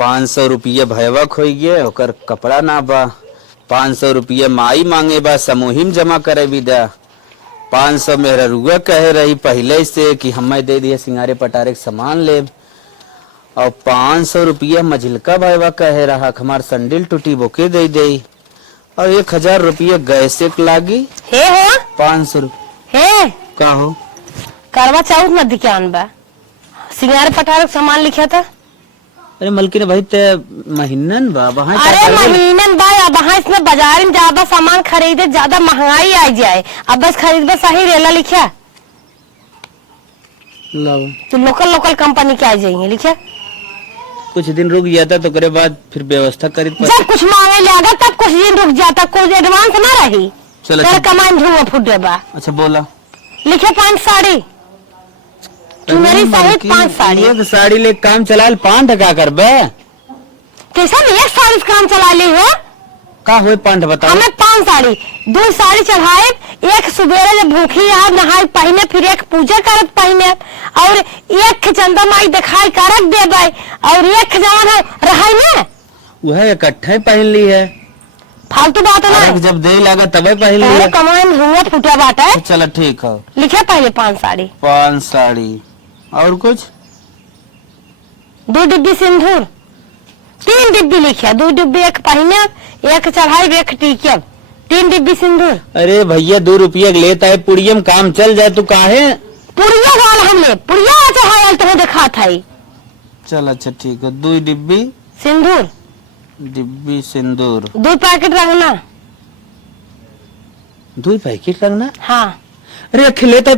500 रुपये भयवा खोई गए ओकर कपड़ा ना बा। 500 रुपये माई मांगे बा समूहिम जमा करे विदा। 500 मेरा रुआ कहे रही पहले से कि हमें दे दिए सिंगारे पटारे के सामान ले। और 500 रुपया मझिलका भयवा कहे रहा हमार संडिल टूटी बोके दे दे। और 1000 रुपया गैस के लागी हे हो 500 हे का हो करवा चौथ नदी के आन बा सिंगारे पटारे के सामान लिखा था। अरे मलकिन भाई ते महीनन बा वहां अरे महीनन बा अब वहाँ इसमें बाजार में ज्यादा सामान खरीदे ज्यादा महंगाई आ जाए अब बस खरीद बस सही रेला लिखा तो लोकल लोकल कंपनी के आ जाएंगे लिखा। कुछ दिन रुक जाता तो करे बाद फिर व्यवस्था करी जब कुछ मांगे लगा तब कुछ दिन रुक जाता कुछ एडवांस ना रही चलो कमाई धुआं फूटे बा। अच्छा बोला लिखे 5 साड़ी तू मेरी सहित 5 साड़ी एक साड़ी ले काम चलाल 5 टका कर बे कैसा एक साड़ी से काम चला ली हो का हुए 5 बताओ। हमें 5 साड़ी 2 साड़ी चढ़ाए एक सुबेरे जब भूखी याद नहाय पहने फिर एक पूजा करत पहने और एक चंदा माई दिखाई करक देबै और एक जवान रहाई ने वह इकट्ठे पहन ली है फालतू बात ना जब दे लगा तबे पहन ली है कमाई हुआ फूटा बात है। चलो ठीक है लिखे पहले 5 साड़ी 5 साड़ी और कुछ 2 डिब्बी सिंदूर 3 डिब्बी लिखे 2 डिब्बी एक पहने एक चढ़ाई एक टीके 3 डिब्बी सिंदूर। अरे भैया 2 रुपया लेता है पुड़िया में काम चल जाए तू काहे पुड़िया गाल हमने पुड़िया चढ़ाया तुम्हें देखा था चल अच्छा ठीक है 2 डिब्बी सिंदूर 2 पैकेट रंगना 2 पैकेट रंगना। हाँ अरे अखिले तो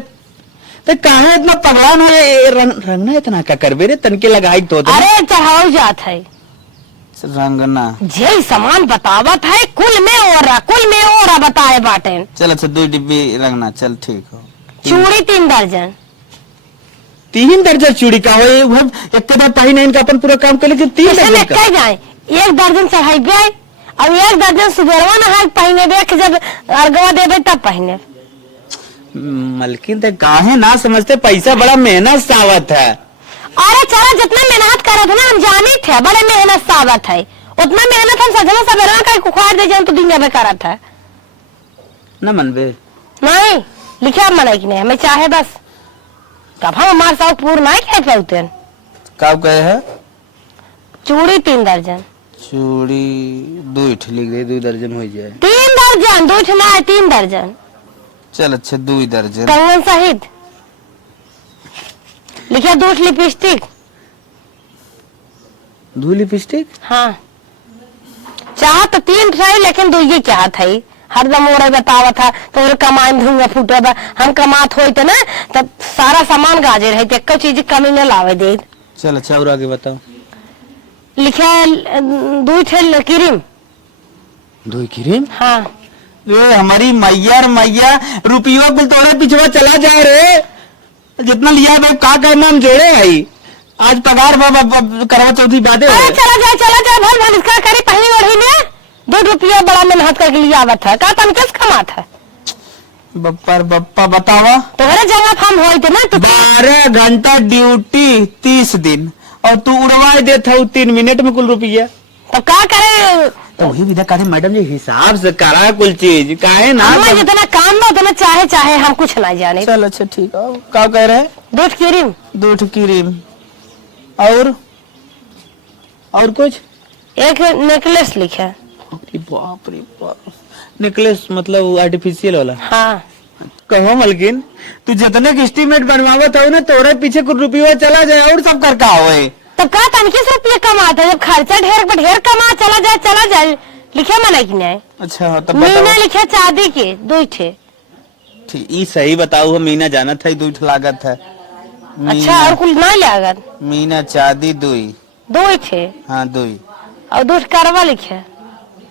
कहा इतना पगला ना रंगना इतना क्या करबे रे तनके लगाई तो अरे चढ़ाओ जात है रंगना जे सामान बतावत है कुल में ओरा बताए बाटे। चल अच्छा 2 डिब्बी रंगना चल ठीक हो। चूड़ी 3 दर्जन 3 दर्जन चूड़ी का हो एक बार पहने इनका अपन पूरा काम कर लेकिन 3 दर्जन का जाए 1 दर्जन चढ़ाई और 1 दर्जन सुबेरवा नहाय पहने देख जब अर्गवा देवे तब पहने। मलकिन ते काहे ना समझते पैसा बड़ा मेहनत सावत है। अरे चला जितना मेहनत करत है ना हम जानी थे बड़े मेहनत सावत है उतना मेहनत हम सजना सवेरा का कुखार दे जान तो दिन में करत है न मनबे नहीं लिखा मनाई कि नहीं हमें चाहे बस तब हम हमारे साथ पूर्ण नहीं कह पाते कब कहे है चूड़ी 3 दर्जन चूड़ी 2 लिख दे 2 दर्जन हो जाए 3 दर्जन 2 ठना 3 दर्जन चल अच्छा 2 दर्जन कंगन सहित लिखा 2 लिपस्टिक 2 लिपस्टिक। हाँ चाह तो 3 था लेकिन 2 ही चाहत है हरदम ओरा बतावा था तो कमाई धुआं फूटे हम कमात होई तो ना तब सारा सामान गाजे रहे थे चीज कमी न लावे दे। चल अच्छा और आगे बताओ। लिखा 2 क्रीम 2 क्रीम। हाँ हमारी मैया रुपया बिल तोड़े पिछवा चला जा रहे जितना लिया है का करना हम जोड़े आई आज पगार करवा चौथी बातें चला जाए भल इसका करे पहली वही में 2 रुपया बड़ा मेहनत करके लिया आवत है का तन किस कमात है बप्पा बतावा तोहरे जगह हम होई थे ना 12 घंटा ड्यूटी 30 दिन और तू उड़वा देता 3 मिनट में कुल रुपया तो का करे तो वही विदा करे मैडम जी हिसाब से करा कुल चीज काहे ना जितना काम ना उतना चाहे हम कुछ ना जाने। चल अच्छा ठीक है क्या कह रहे 2 क्रीम 2 क्रीम और कुछ एक नेकलेस लिखा। बाप रे बाप नेकलेस मतलब आर्टिफिशियल वाला। हाँ कहो मलकिन तू जितने की एस्टीमेट बनवावत हो ना तोरे पीछे कुछ रुपया चला जाए और सब कर का होए तब का तनके से रुपया कमाता जब खर्चा ढेर कमा चला जाए लिखे मना की नहीं। अच्छा तब मीना लिखे चांदी के 2 ठे ठीक ई सही बताऊ हम मीना जाना था 2 लागत है। अच्छा और कुल ना लागत मीना चांदी 2 ठे। हाँ 2 और 2 करवा लिखे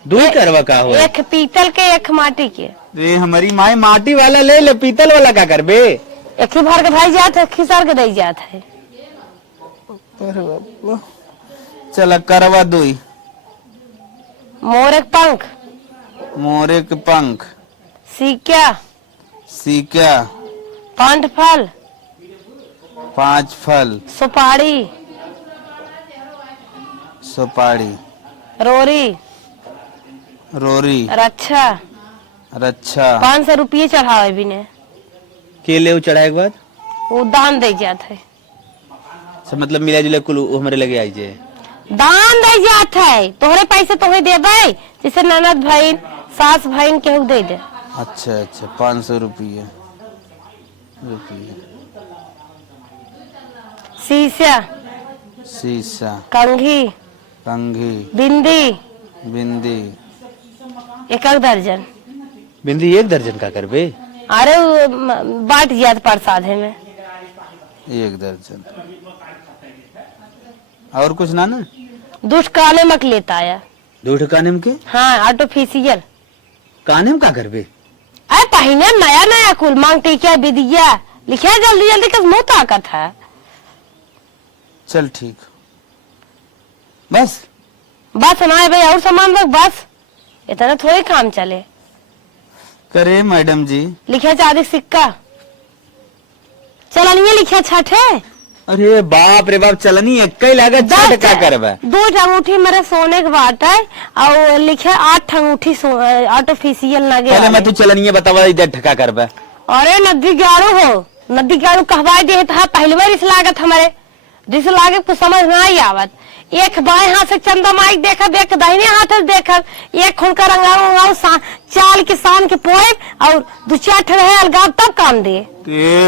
2 करवा का हो एक पीतल के एक माटी के। रे हमारी माई माटी वाला ले पीतल वाला का करबे एक ही भर के भाई जात है खिसार के दई जात है। चला करवा 2 मोर एक पंख सीक्या 5 फल 5 फल सुपारी सुपारी, रोरी, रोरी, रक्षा, रक्षा। 500 रुपये चढ़ावे भी ने। केले चढ़ाए के बाद वो दान दे जात है, सब मतलब मिला जुला कुल हमारे लगे आई जे। दान दे जात है, तोहरे पैसे तोहे दे दे, जैसे ननद भाई सास भाई केहू दे दे। अच्छा अच्छा, 500 रुपये। शीशा, शीशा, कंघी, कंघी, बिंदी, बिंदी। 1 दर्जन। बिंदी 1 दर्जन का करबे? अरे वो बांट जात प्रसादे में। 1 दर्जन। और कुछ ना ना? दुष्ट काले मक लेता है। दूध कानेम के? हाँ, आर्टिफिशियल। कानेम का करबे? अरे पहिने नया नया कुल मांग टीका बिदिया लिखे जल्दी जल्दी कस मुंह ताकत है। चल ठीक, बस बस ना भाई, और सामान रख बस, इतना थोड़ी काम चले। करे मैडम जी। लिखे चांदी सिक्का, चलनिए लिखे छठे। अरे बाप रे बाप, चलनी है कई लागत 6 का करबे? 2 अंगूठी मेरे सोने के बाट है और लिखे 8 अंगूठी आर्टिफिशियल लगे। पहले मैं तू चलनी बतावा इधर ठका करबे। अरे नदी गाड़ू हो, नदी गाड़ू कहवाई दे था पहले बार इस लागत हमारे जिस लागे कुछ समझ ना आई आवत। एक बाएं हाथ से चंदा माई देखा, देख दाहिने हाथ से देखा, एक खुलकर रंगाऊ चाल के शान के पोए और 2-4 रहे अलगाव तब काम दे।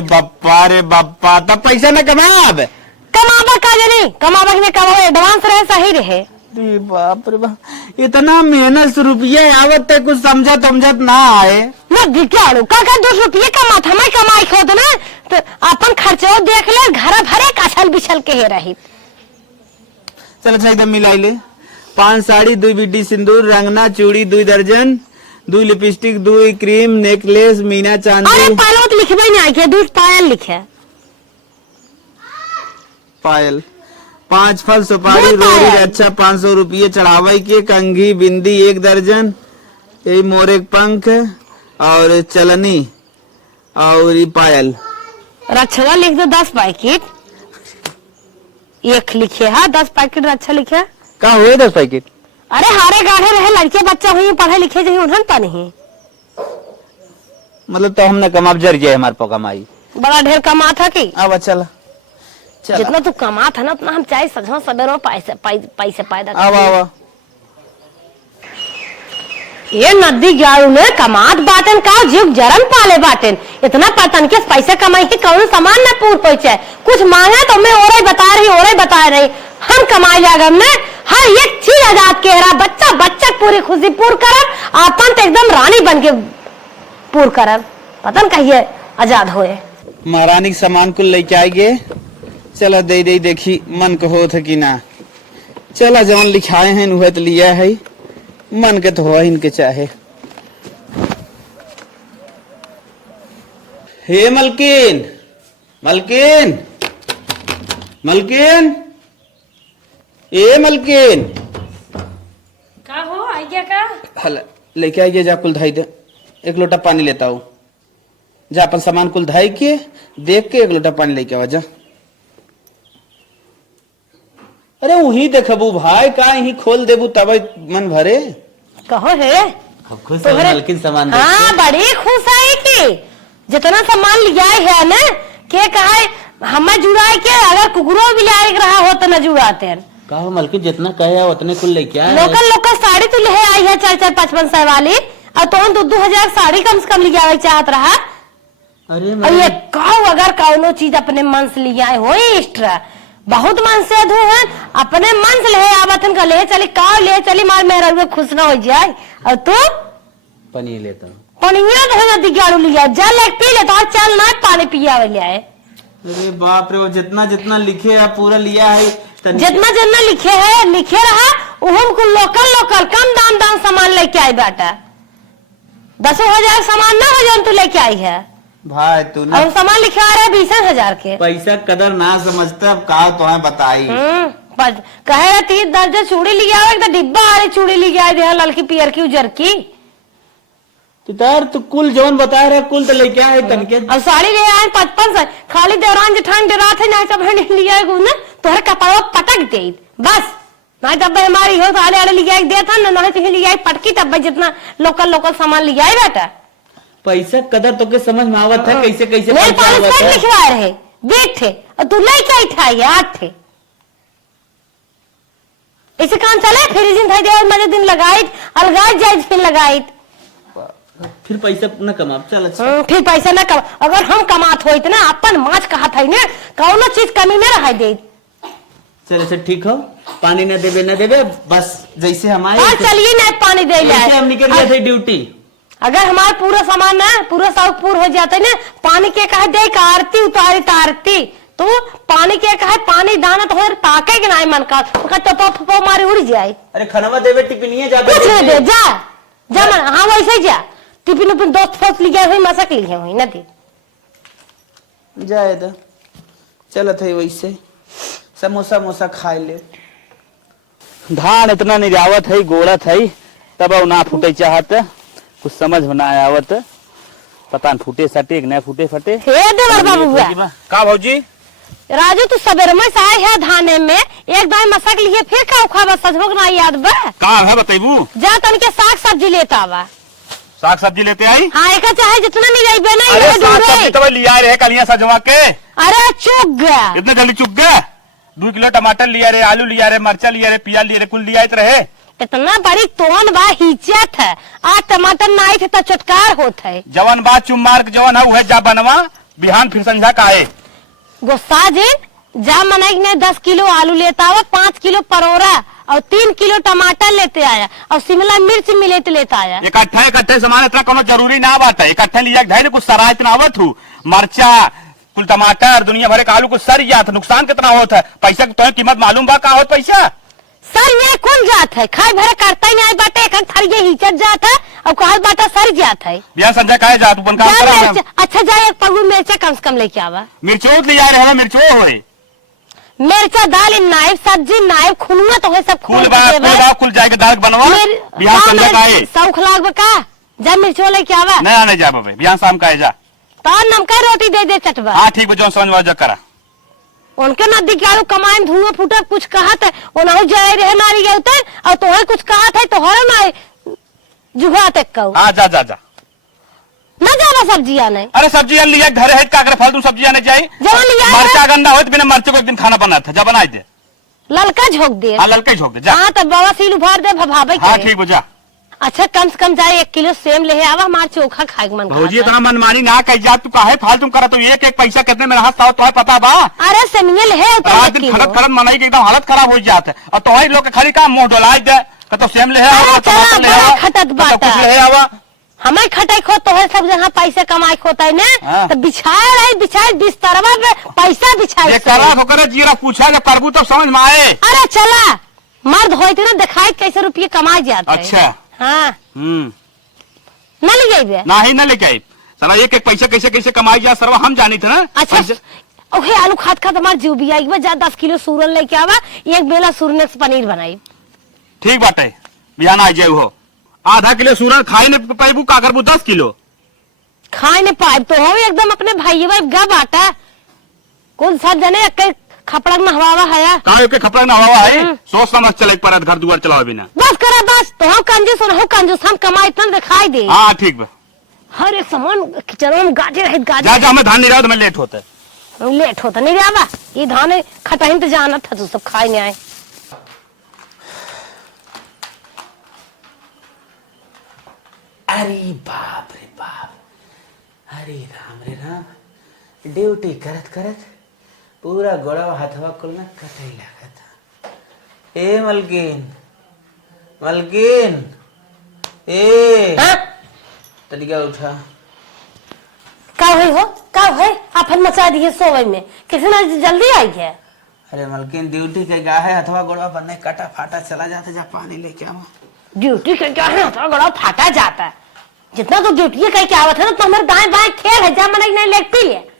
बप्पा रे बप्पा, तब पैसा न कमाब? कमाबा का जनी कमाबा में कमाओ, एडवांस रहे सही रहे। अरे बाप रे बाप, इतना मेहनत से रुपये आवत है, कुछ समझत समझत ना आए। न दिखाड़ू का 2 रुपये कमात हमें कमाई खोद ना, तो अपन खर्चो देख ले, घर भरे कछल बिछल के हे रही। चल अच्छा एकदम मिलाई ले। 5 साड़ी, 2 बिड्डी सिंदूर, रंगना, चूड़ी 2 दर्जन, 2 लिपस्टिक, 2 क्रीम, नेकलेस, मीना चांदी। अरे पायल तो लिखबे नहीं आके, 2 पायल लिखे। पायल, 5 फल, सुपारी, रोरी, अच्छा 500 रुपये चढ़ावाई के, कंघी, बिंदी 1 दर्जन, यही मोरे पंख और चलनी और ये पायल। रक्षा लिख दो 10 पैकेट, एक लिखे है 10 पैकेट रक्षा लिखे। का हुए 10 पैकेट? अरे हारे गाढ़े रहे, लड़के बच्चा हुई पढ़े लिखे जाए उन्हन पा नहीं। मतलब तो हमने कमाब जर गया हमारे पो कमाई बड़ा ढेर कमा था कि अब चला जितना तू कमा था ना उतना हम चाहे सजो सवेरो पैसे पैदा अब आवा। ये नदी गाड़ू ने कमात बाटन का जीव जरन पाले बाटन, इतना पतन के पैसे कमाई के कौन सामान न पूर पहुंचे। कुछ मांगे तो मैं और बता रही हम कमाई जागा हमने हर एक चीज आजाद के रहा, बच्चा बच्चा पूरी खुशी पूर करब, अपन तो एकदम रानी बन के पूर करब, पतन कहिए आजाद होए। महारानी के सामान कुल लेके आएंगे, चला दे देखी मन को हो कि ना। चला जवन लिखाए हैं वह तो लिया है, मन के तो हो इनके चाहे। हे मलकिन, मलकिन, मलकिन, ए मलकिन, का हो आई गया का? हल लेके आइए, जा कुल धाई दे, 1 लोटा पानी लेता हूँ। जा अपन सामान कुल धाई के देख के 1 लोटा पानी लेके आवा जा। अरे वही देखबू भाई, का यही खोल देबू तब मन भरे। कहो है खुश है मलकिन सामान देख के। हाँ बड़ी खुश है कि जितना सामान लिया है ना के कहा हमें जुड़ाए के, अगर कुकरो भी लाए रहा हो तो न जुड़ाते हैं। कहो मलकिन जितना कहे उतने कुल लेके आए। लोकल साड़ी तो ले आई है 4-5 वाली, और तो 2,000 साड़ी कम से कम लिया चाहत रहा। अरे और ये कहो अगर कौनो चीज अपने मन से लिया हो एक्स्ट्रा, बहुत मन से धो है अपने मन से ले आवतन का ले चली का ले चली मार मेरा खुश ना हो जाए। और तू पनीर लेता हूँ। पनिया तो दिगाड़ू लिया, जल एक पी ले तो चल ना पानी पिया लिया है। अरे बाप रे, जितना जितना लिखे है पूरा लिया है। जितना जितना लिखे रहा उहम को लोकल कम दाम सामान लेके आई बेटा। 10,000 सामान ना हो जाए तू लेके आई है भाई, तू और सामान लिखे आ रहे 20,000 के। पैसा कदर ना समझता, अब कहा तुम्हें बताई। कहे 30 दर्जन चूड़ी लिया हो, डिब्बा वाली चूड़ी लिया है, ललकी पियर की उजर की। तू कुल जौन बता रहे कुल तो लेके आए तनके। और साड़ी ले आए 55 से, खाली देवरान जेठान डरा थे ना सब लिया है ना तोहरे कपड़ा पटक दे बस। नहीं तब हमारी हो तो आले आले लिया दे था ना, नहीं तो लिया पटकी तब जितना लोकल लोकल सामान लिया बेटा। पैसा कदर तो के समझ में आवत है, कैसे कैसे मेरे पैसा पास आवत है। लिखवा रहे बेट थे और तू लड़का ही था ये 8 थे। इसे काम चले फिर दिन था दे मजे दिन लगाई अलगाई जाए फिर लगाई फिर पैसा न कमा चल अच्छा। फिर पैसा न कमा। अगर हम कमात हो इतना अपन माछ कहा था ना कौनो चीज कमी न रह दे। चल अच्छा ठीक हो, पानी न देवे बस जैसे हमारे हाँ चलिए ना पानी दे ले हम निकल गए थे ड्यूटी। अगर हमारा पूरा सामान ना पूरा शौक पूरा हो जाता है ना पानी के कहा दे आरती उतारी तारती तो पानी के कहा पानी दाना तो ताके के ना मन का टपो मारे उड़ जाए। अरे खनवा देवे टिफिनिए जा कुछ नहीं दे जा मन हाँ वैसे ही जा टिफिन उपिन दोस्त फोस्त लिया हुई मसक लिए हुई न दे जाए तो चलत है वैसे समोसा मोसा खाए ले। धान इतना निर्यावत है गोड़त है तब ना फूटे चाहत कुछ समझ में ना आवत पता न फूटे सटे न फूटे फटे। हे देवर बाबू का भौजी राजू तू सवेरे में आए है धाने में एक दाई मसक लिए फिर का उखावा सजभोग ना याद बा का है बताइबू। जा तन के साग सब्जी लेता आवा। साग सब्जी लेते आई। हाँ एक चाहे जितना नहीं जाइबे ना अरे ये साग दूर सब्जी तो लिया रहे कलियां सजवा के। अरे चुक गया इतने जल्दी चुक गए। 2 किलो टमाटर लिया रे, आलू लिया रे, मरचा लिया रे, प्याज लिया रे, कुल लिया रहे। इतना बड़ी तोन बा हिचत है आज टमाटर नाई थे तो चटकार होत है। जवन बात चुम्मार जवन है वह जा बनवा बिहान फिर संझा का आए। गुस्सा जी जा मनाई ने 10 किलो आलू लेता हुआ 5 किलो परोरा और 3 किलो टमाटर लेते आया और शिमला मिर्च मिलेते लेता आया। इकट्ठे सामान इतना कोनो जरूरी ना बात है। इकट्ठे लिया ढाई कुछ सरा इतना आवत हूँ मरचा कुल टमाटर दुनिया भरे का आलू कुछ सर जात नुकसान कितना होता है। पैसा की तो कीमत मालूम बा का होत पैसा सर ये कौन जात है खाए भरे करता ही नहीं बाटे एक थरिये हिचत जात है और कहल बाटा सर जात है। बिहान संझा का जात अपन काम करा। अच्छा जाए एक पगू मिर्चा कम से कम लेके आवा। मिर्चो लिया रहे मिर्चो होए मिर्चा दाल नाइफ सब्जी नाइफ खुनुआ तो है सब कुल जाके दाल बनवा बिहान संझा का आए। सौख लाग का जा मिर्चो लेके आवा। नहीं जा बाबे बिहान शाम का जा तो नमका रोटी दे दे चटवा। हाँ ठीक है जो समझ जा करा उनके नदी के आलू कमाए धुआं फूटा कुछ कहा था उन्होंने जाए रहे नारी गए और तुम्हें कुछ कहा था तो हर ना जुगा तक कहू। हाँ जा न जाना सब्जियां नहीं। अरे सब्जियां लिया घर है का अगर फालतू सब्जियां नहीं चाहिए मरचा गंदा हो बिना मरचे को एक दिन खाना बना था जा बनाई दे ललका झोंक दे। हाँ ललका झोंक दे जा। हाँ तब बाबा सील उभार दे भाभी। हाँ ठीक हो जा। अच्छा कम से कम जाए 1 किलो सेम ले आवा हमारे चोखा खाए मन भौजी इतना मनमानी ना कह जा तू काहे फालतू करा तो एक पैसा कितने में रहा तो पता बा। अरे सेमियल है खड़त खड़त मनाई के एकदम हालत खराब हो जाता है और तुम्हारी लोग खाली काम मुंह डोलाई दे तो सेम ले खटत बात हमें खटाई खो तो है सब जहाँ पैसे कमाई खोता है ना तो बिछाए बिस्तरवा पे पैसा बिछाए जीरा पूछा प्रभु तो समझ में आए। अरे चला मर्द होते ना दिखाई कैसे रुपये कमाए जाते। अच्छा हाँ न ले जाइए ना ही न लेके आई सर एक पैसा कैसे कैसे कमाई जा सरवा हम जानी थे ना। अच्छा ओहे आलू खाद खाद हमारे जीव भी आई जा 10 किलो सूरन लेके आवा एक बेला सूरन से पनीर बनाई। ठीक बात है बिहान आ जाए हो आधा किलो सूरन खाए ने पाइबू का करबू 10 किलो खाए ने पाइब तो हो एकदम अपने भाई भाई गा बाटा कौन सब जने खपड़ा में हवा है काहे के खपड़ा में हवा है सोच समझ चले पर घर दुआर चलाओ बिना बस करा बस तो हम कंजूस हो कंजूस हम कमाई इतना दिखाई दे। हाँ ठीक बा हर एक सामान चलो गाजे रहे गाजे जा हमें धान नहीं रहा तो मैं लेट होता नहीं रहा ये धान खटाई तो जाना था तू सब खाए नहीं आए। अरे बाप रे बाप अरे राम ड्यूटी करत करत पूरा गोड़ा हथवा कुल ना कटे लागत। ए मलकिन ए तरीका उठा का है अपन मचा दिए सोवे में किसी ने जल्दी आई है। अरे मलकिन ड्यूटी के गा है हथवा गोड़ा बनने कटा फाटा चला जाता जा पानी लेके आवा। ड्यूटी के क्या है हथवा गोड़ा फाटा जाता है जितना तो ड्यूटी कह के आवत है ना तो हमारे दाएं बाएं खेल है जा मन नहीं लेट पी है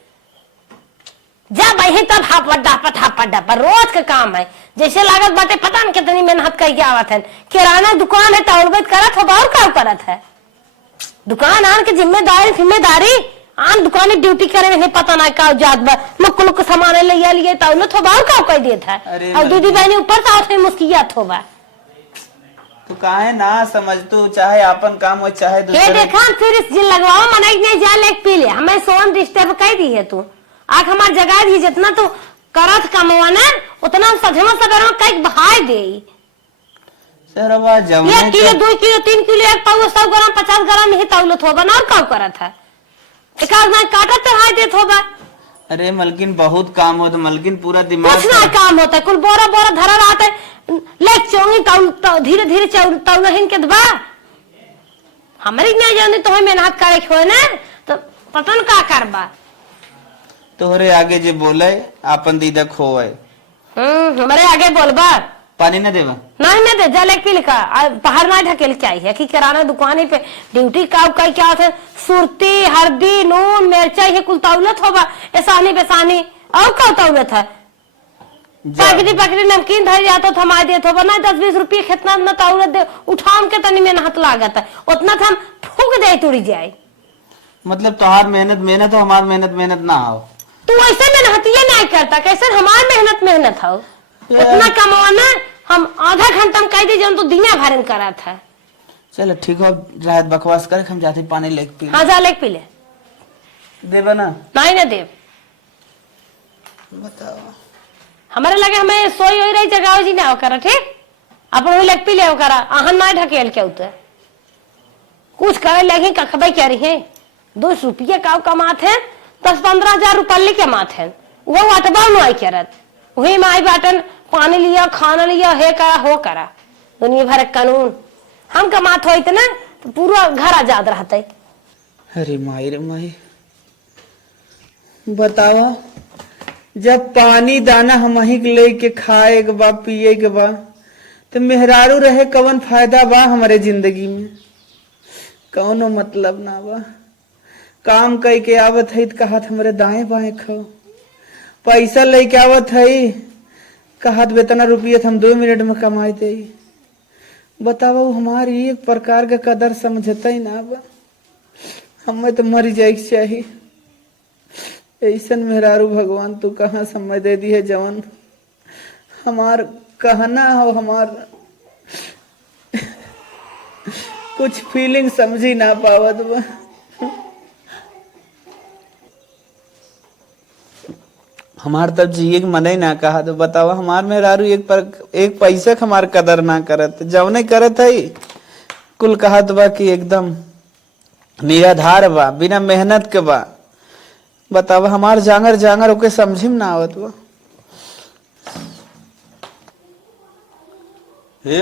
जा भाई तब हापट डापा रोज का काम है जैसे लागत बाटे पता नहीं कितनी मेहनत करके आवत है। किराना दुकान है तौलबत करत हो और काम करत है दुकान आन के जिम्मेदारी आन दुकाने ड्यूटी करे में पता ना का जात बा लुक लुक सामान ले लिए तो न थोबा का कह देत है अरे और दीदी बहनी ऊपर तो आथे मुस्कियात होबा तू काहे ना समझ तू चाहे अपन काम हो चाहे ये दूसरे देखा फिर इस जिन लगवाओ मनाई नहीं जा लेक पी ले हमें सोन डिस्टर्ब कह दी है तू आख हमार जगह दी जितना तू करत कमवा ना उतना सधमा सदर में कई बहाय दे सरवा जमने 1 किलो 2 किलो 3 किलो एक पाव 100 ग्राम 50 ग्राम ही तौलत होबा ना और का करत है एक आध ना काटा चढ़ा देत होबा अरे मलकिन बहुत काम हो तो मलकिन पूरा दिमाग कुछ ना काम होता कुल बोरा बोरा धरा रहता है लेक चोंगी तौ धीरे धीरे तौल हिन के दबा हमारी नहीं जानी तो हमें मेहनत करे खोए ना तो पता न का करबा तोहरे आगे जे बोले अपन दीदा खोए हमारे आगे बोलबा पानी न देवा नहीं ना दे जा लेक पी लिखा बाहर ना ढकेल के आई है कि किराना दुकान पे ड्यूटी का क्या होता है सुरती हल्दी नून मिर्चा ये कुल तौलत होबा ऐसानी बेसानी और का तौलत है पकड़ी पकड़ी नमकीन धर जाता तो हमारे देत होबा ना 10-20 रुपये कितना न तौलत दे उठाम के तनी मेहनत लागत है उतना हम फूक दे तुड़ी जाए मतलब तोहार मेहनत हो हमार मेहनत ना हो तू ऐसे मेहनत ये नहीं करता कैसे हमार मेहनत हो उतना कमाना हम आधा घंटा में कह दीजिए तो दिना भर में करा था चलो ठीक हो रात बकवास कर हम जाते पानी लेके पी हाँ जा लेके पी ले देवा ना नहीं ना देव बताओ हमारे लगे हमें सोई हो रही जगह जी ना करा ठीक अपन वही लेके पी ले करा आहन ना ढकेल के उतर कुछ करे लगे कखबे क्या रही है 2 रुपये का कमाते हैं 10-15 हजार रुपये कमाते हैं वो वाटबा नहीं करत वही माई बाटन पानी लिया खाना लिया है करा हो करा दुनिया भर कानून हम कमात हो इतना तो पूरा घर आजाद रहते अरे माई रे माई बताओ जब पानी दाना हम ही लेके खाए के बा पिए के बा तो मेहरारू रहे कवन फायदा बा हमारे जिंदगी में कौनो मतलब ना बा काम कई के आवत है तो कहत हमारे दाएं बाएं खाओ पैसा लेके आवत है कहत बेतना रुपये हम 2 मिनट में कमाए दे बताओ हमारी एक प्रकार का कदर समझता ही ना बा हमें तो मर जाए चाहिए ऐसन मेहरारू भगवान तू कहाँ समय दे दी है जवन हमार कहना हो हमार कुछ फीलिंग समझी ना पावत बा हमार तब जिए के मन ही ना कहा तो बताओ हमार मेहरारू एक पैसे का हमार कदर ना करत जवने करत है कुल कहत बा कि एकदम निराधार बा बिना मेहनत के बा बताओ हमार जांगर ओके समझी में ना आवत बा हे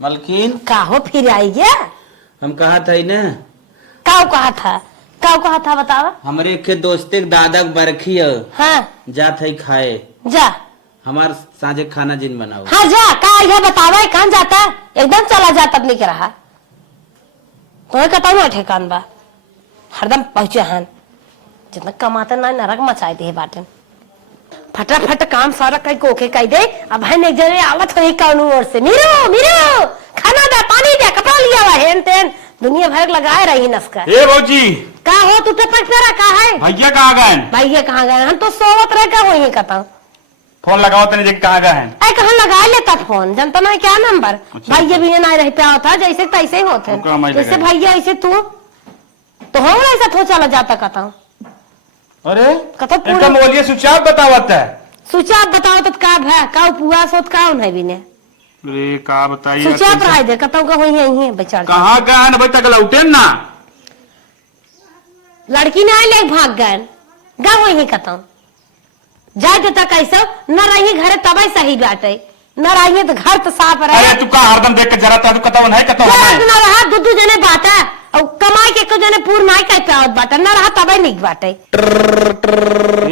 मलकिन का हो फिर आई गया हम कहा था ना का कहा था बतावा हमारे के दोस्ते के दादा के बरखी है हाँ जात है खाए जा हमार साझे खाना जिन बनाओ हाँ जा का यह बतावा कहाँ जाता एकदम चला जाता अपने के रहा तुम्हें कहता हूँ ठेकान बा हरदम पहुंचे हन जितना कमाते ना नरक मचाए दे बाटन फटाफट काम सारा कई कोके कह दे अब है एक जने आवत हो कौन ओर से मीरो खाना दे पानी दे कपड़ा लिया हुआ हेन तेन दुनिया भर लगाए रही नस्का ए भौजी का हो तू टपक तेरा का है भैया कहाँ गए भैया कहाँ गए हम तो सोवत रह का वही कहता फोन लगाओ तने देख कहाँ गए हैं अरे कहाँ लगा लेता फोन जनता ना क्या नंबर भैया भी ना रहते होता जैसे तैसे ही होते जैसे भैया ऐसे तू तो हो ऐसा तो चला जाता कहता अरे कतो इनका बोलिए स्विच ऑफ बतावत है स्विच ऑफ बताओ तो का है का उपवास होत का है बिने अरे का बताइए स्विच ऑफ रह दे कतो का होई है बेचारा कहाँ गए हैं अभी तक लौटे ना लड़की ने आए ले भाग गए गा होई कतो जाए देता कैसे न रही घरे तबे सही बाटे न रही तो घर तो साफ रहे अरे तू का हरदम देख के जरा तू कतवन है न रहा दूध जने बाटा और कमाई के को जने पूर नाई कह पावत बाटा न रहा तबे नहीं बाटे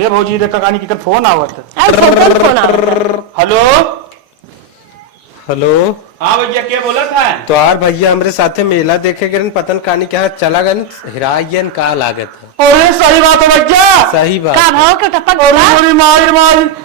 ये भौजी देख कहानी की फोन आवत फोन हेलो हेलो हाँ भैया क्या बोला था? तो यार भैया हमारे साथे मेला देखे गए पतन कहानी क्या चला गए हिरायन का लागत है। अरे सही बात है भैया। सही बात का भाव के टपक अरे मार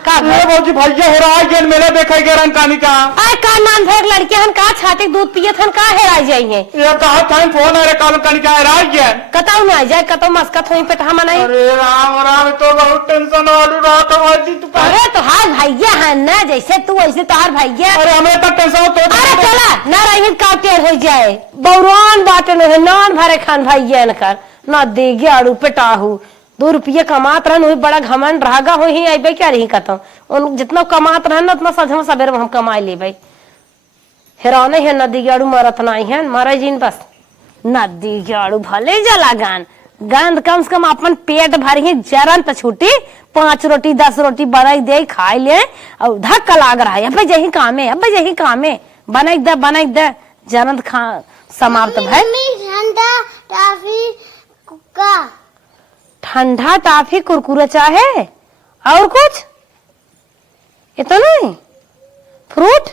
का अरे भौजी भैया हेरा गए मेला देखे गए रंकानी का। आय का नाम भेग लड़के हन का छाती दूध पिए हन का हेरा जाइए। ये कहा था फोन अरे काल कानी का हेरा गए कताऊ में आ जाए कताऊ मस्कत होई पे हम नहीं। अरे राम राम तो बहुत टेंशन वाली बात है भौजी तू का। अरे तो हाल भैया है ना जैसे तू वैसे तोहार भैया। अरे हमें तक टेंशन तो अरे चला ना रही का टेर हो जाए बौरान बाटे न नान भरे खान भैया न कर ना दे गाड़ू पेटाहू 2 रुपये कमात रहन वही बड़ा घमंड रागा हो ही अबे क्या रही कहता उन जितना कमात रहन ना उतना सजम सवेर में हम कमाई लेबे। हेराने है नदी गाड़ू मरत नहीं है मरे जीन बस नदी गाड़ू भले जला गान गंद कम से कम अपन पेट भर ही जरन तो छूटी 5 रोटी 10 रोटी बनाई दे खाई ले और धक्का लाग रहा है अब यही काम है अब यही काम है बनाई दे जरन खा समाप्त भाई। ठंडा टाफी कुरकुरे चाहे और कुछ इतना नहीं फ्रूट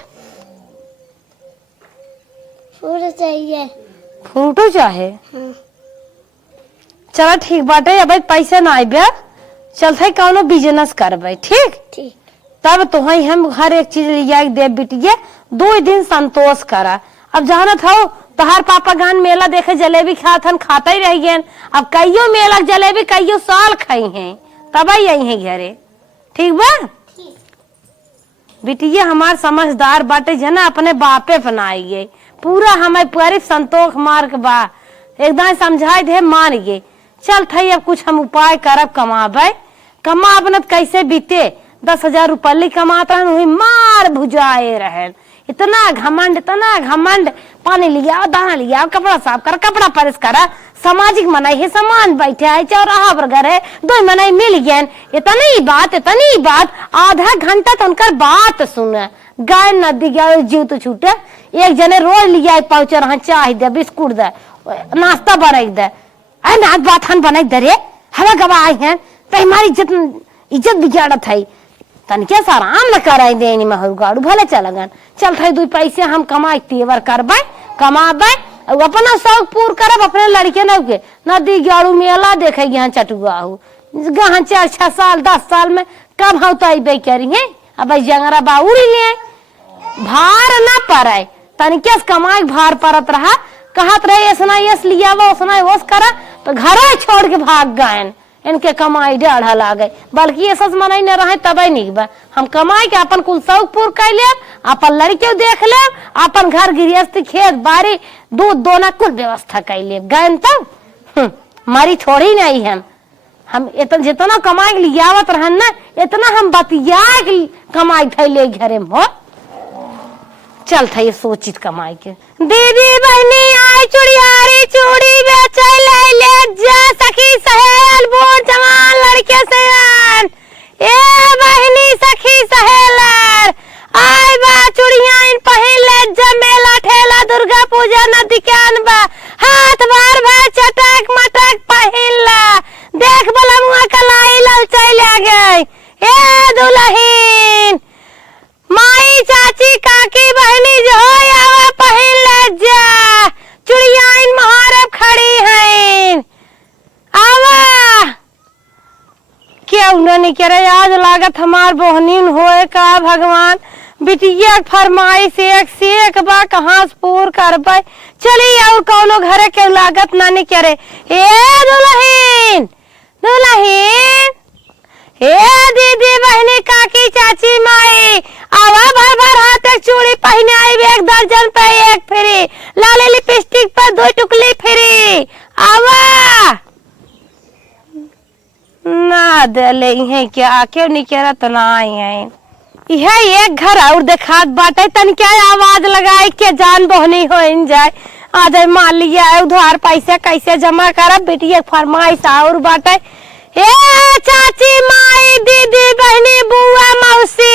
चाहिए फ्रूटो चाहे चलो ठीक बाटे अब पैसे ना आए चलते कौनो बिजनेस करबे ठीक ठीक तब तो हम हर एक चीज लिया दे बिटिया 2 दिन संतोष करा। अब जानत हो तोहार पापा गान मेला देखे जलेबी खातन खाता ही रह गए अब कईयो मेला जलेबी कईयो साल खाई हैं तब यही है घरे ठीक बा। बिटिया हमार समझदार बाटे जना अपने बापे बनाइए पूरा हमें पूरी संतोष मार्ग बा एकदम समझाए दे मान गए चल थई अब कुछ हम उपाय करब कमाबे कमाब न कैसे बीते 10,000 रुपये कमात रहन वही मार भुजाए रहन इतना घमंड पानी लिया दाना लिया कपड़ा साफ कर कपड़ा प्रेस करा सामाजिक मनाई है सामान बैठे है चौराहा पर घर है 2 मनाई मिल गए इतनी बात आधा घंटा तो उनकर बात सुने गाय नदी गया जीव तो छूटे एक जने रोज लिया पाउचर हाँ चाय दे बिस्कुट दे नाश्ता बनाई दे नाक बात हन बनाई दे रे हवा गवा आई है तो हमारी इज्जत बिगाड़त है तन क्या सारा आम न कराई देनी महू गाड़ू भले चलगन चल थे 2 पैसे हम कमाई तेवर करबे कमाबे और अपना शौक पूर करब अपने लड़के न के नदी गाड़ू मेला देखे यहाँ चटुआ हो गहन 4-6 साल 10 साल में कब हो तो अबे करिए अब जंगरा बाउरी ले भार न पड़े तन क्या कमाई भार पड़त रहा कहत रहे ऐसा यस लिया वो उसना वोस करा तो घर छोड़ के भाग गए इनके कमाई डाढ़ा लागे बल्कि ये सच मनाई न रहे तब नहीं बा हम कमाई के अपन कुल शौक पूर कर ले अपन लड़के देख ले अपन घर गृहस्थी खेत बाड़ी दूध दोना कुल व्यवस्था कर ले गए तब मारी छोड़ी नहीं हम इतना जितना कमाई लियावत रहन ना इतना हम बतिया कमाई थैले घरे में हो चल था ये सोचित कमाई के दीदी बहनी आई चुड़ियारी चूड़ी बेचे ले जा सखी सहेल बूढ़ जवान लड़के से ए बहनी सखी सहेलर आई बा चूड़ियां इन पहिन ले जा मेला ठेला दुर्गा पूजा नदी के अनबा हाथ बार बार चटक मटक पहिन ला देख बला मुआ कलाई लल चल आ गई ए दुल्हन माई चाची काकी बहनी जो आवा पहिन ले जा चुड़िया इन महारब खड़ी हैं आवा क्या उन्होंने करे आज लागत हमार बहनीन होए का भगवान बिटिया फरमाइश से एक बा कहाँ पूर करबे चली और कौनो घरे के लागत नानी करे ए दुल्हन ए दीदी बहनी काकी चाची माई आवा भर भर हाथ एक चूड़ी पहने आई 1 दर्जन पे 1 फ्री लाल लिपस्टिक पर 2 टुकली फ्री आवा ना दले है क्या क्यों नहीं कह रहा तो ना आई है यह एक घर और देखात बाटे तन क्या आवाज लगाई के जान बहनी हो जाए आज मान लिया उधार पैसे कैसे जमा करब बेटी फरमाइश और बाटे ए चाची माई दीदी बहनी बुआ मौसी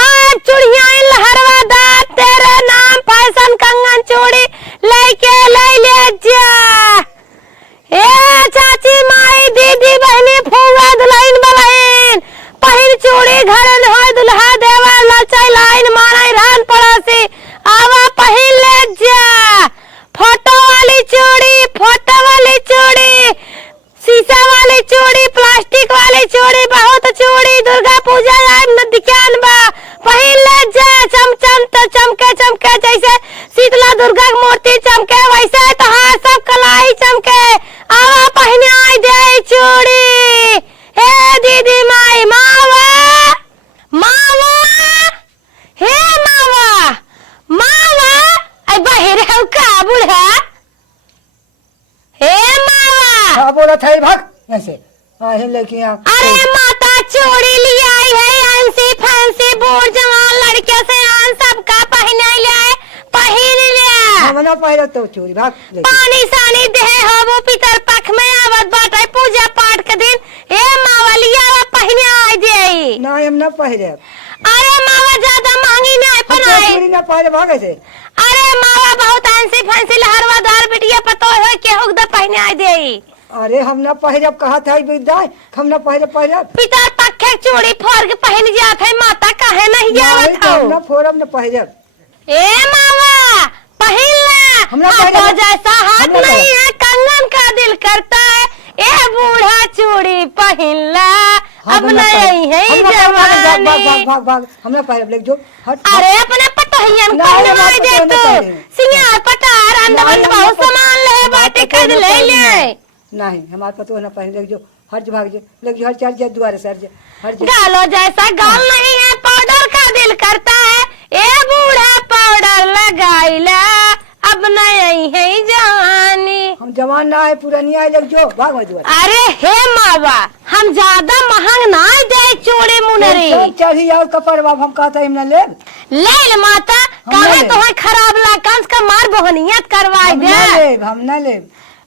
आज चूड़ियां लहरवादार तेरे नाम फैशन कंगन चूड़ी लेके ले जा ए चाची माई दीदी बहनी फुआ दुल्हन बहन पहिन चूड़ी घर हो दुल्हा देवा लचै लाइन मारै रहन पड़ोसी चमके चमके जैसे शीतला दुर्गा की मूर्ति चमके वैसे तोहार सब कलाई चमके। आवा पहने आई दे चूड़ी हे दीदी माई मावा मावा हे मावा मावा आई बाहर है का बुढ़ा हे मावा। हाँ बोला था भाग ऐसे हाँ लेके यहाँ। अरे माता चूड़ी ले आई है अंसी फंसी बूढ़ जवान लड़के से आन सबका पहने ले पहन लिया। हम ना पहले तो चोरी भाग लेके। पानी सानी दे हो वो पितर पख में आवत बाटे पूजा पाठ के दिन ए मावलिया पहने आई दे। ना हम ना पहले। अरे मावा ज्यादा महंगी नहीं पनाई। चोरी ना पहले भाग ऐसे। अरे मावा बहुत अंसी फंसी लहरवादार बिटिया पतो है के हुक द पहने आई दे। अरे हम ना पहले कहा था विदाई हम ना पहले पितर पख चूड़ी फोड़ के पहन जात है माता काहे नहीं आवत हो। हम ना फोरम ना पहले। ए मावा पहन ला हमने तो जैसा हाथ नहीं है कंगन का दिल करता है। ए बूढ़ा चूड़ी पहन ला अब नहीं है जवानी। भाग भाग भाग हमने पहले लेके जो हट। अरे अपने पटोहियन पहनवाई दे तू सिंगार पटार अंदर बहुत सामान ले बाटे कर ले ले। नहीं हमारे पतो ना पहले लेके जो हट भाग जे लेके जो हट चल जा द्वार से हट जा। गालो जैसा गाल नहीं है पाउडर का दिल करता है। ए बूढ़ा पाउडर लगाइला अब नहीं है जवानी। हम जवान ना है पुरानी है लेके जो भाग मत द्वार। अरे हे मावा हम ज्यादा महंग ना दे चूड़ी मुनरी चढ़ी और कपड़ बाप हम कहता हम ना ले ले माता काहे तो है खराब लाकंस का मार बहनियत करवाई दे। हम ना ले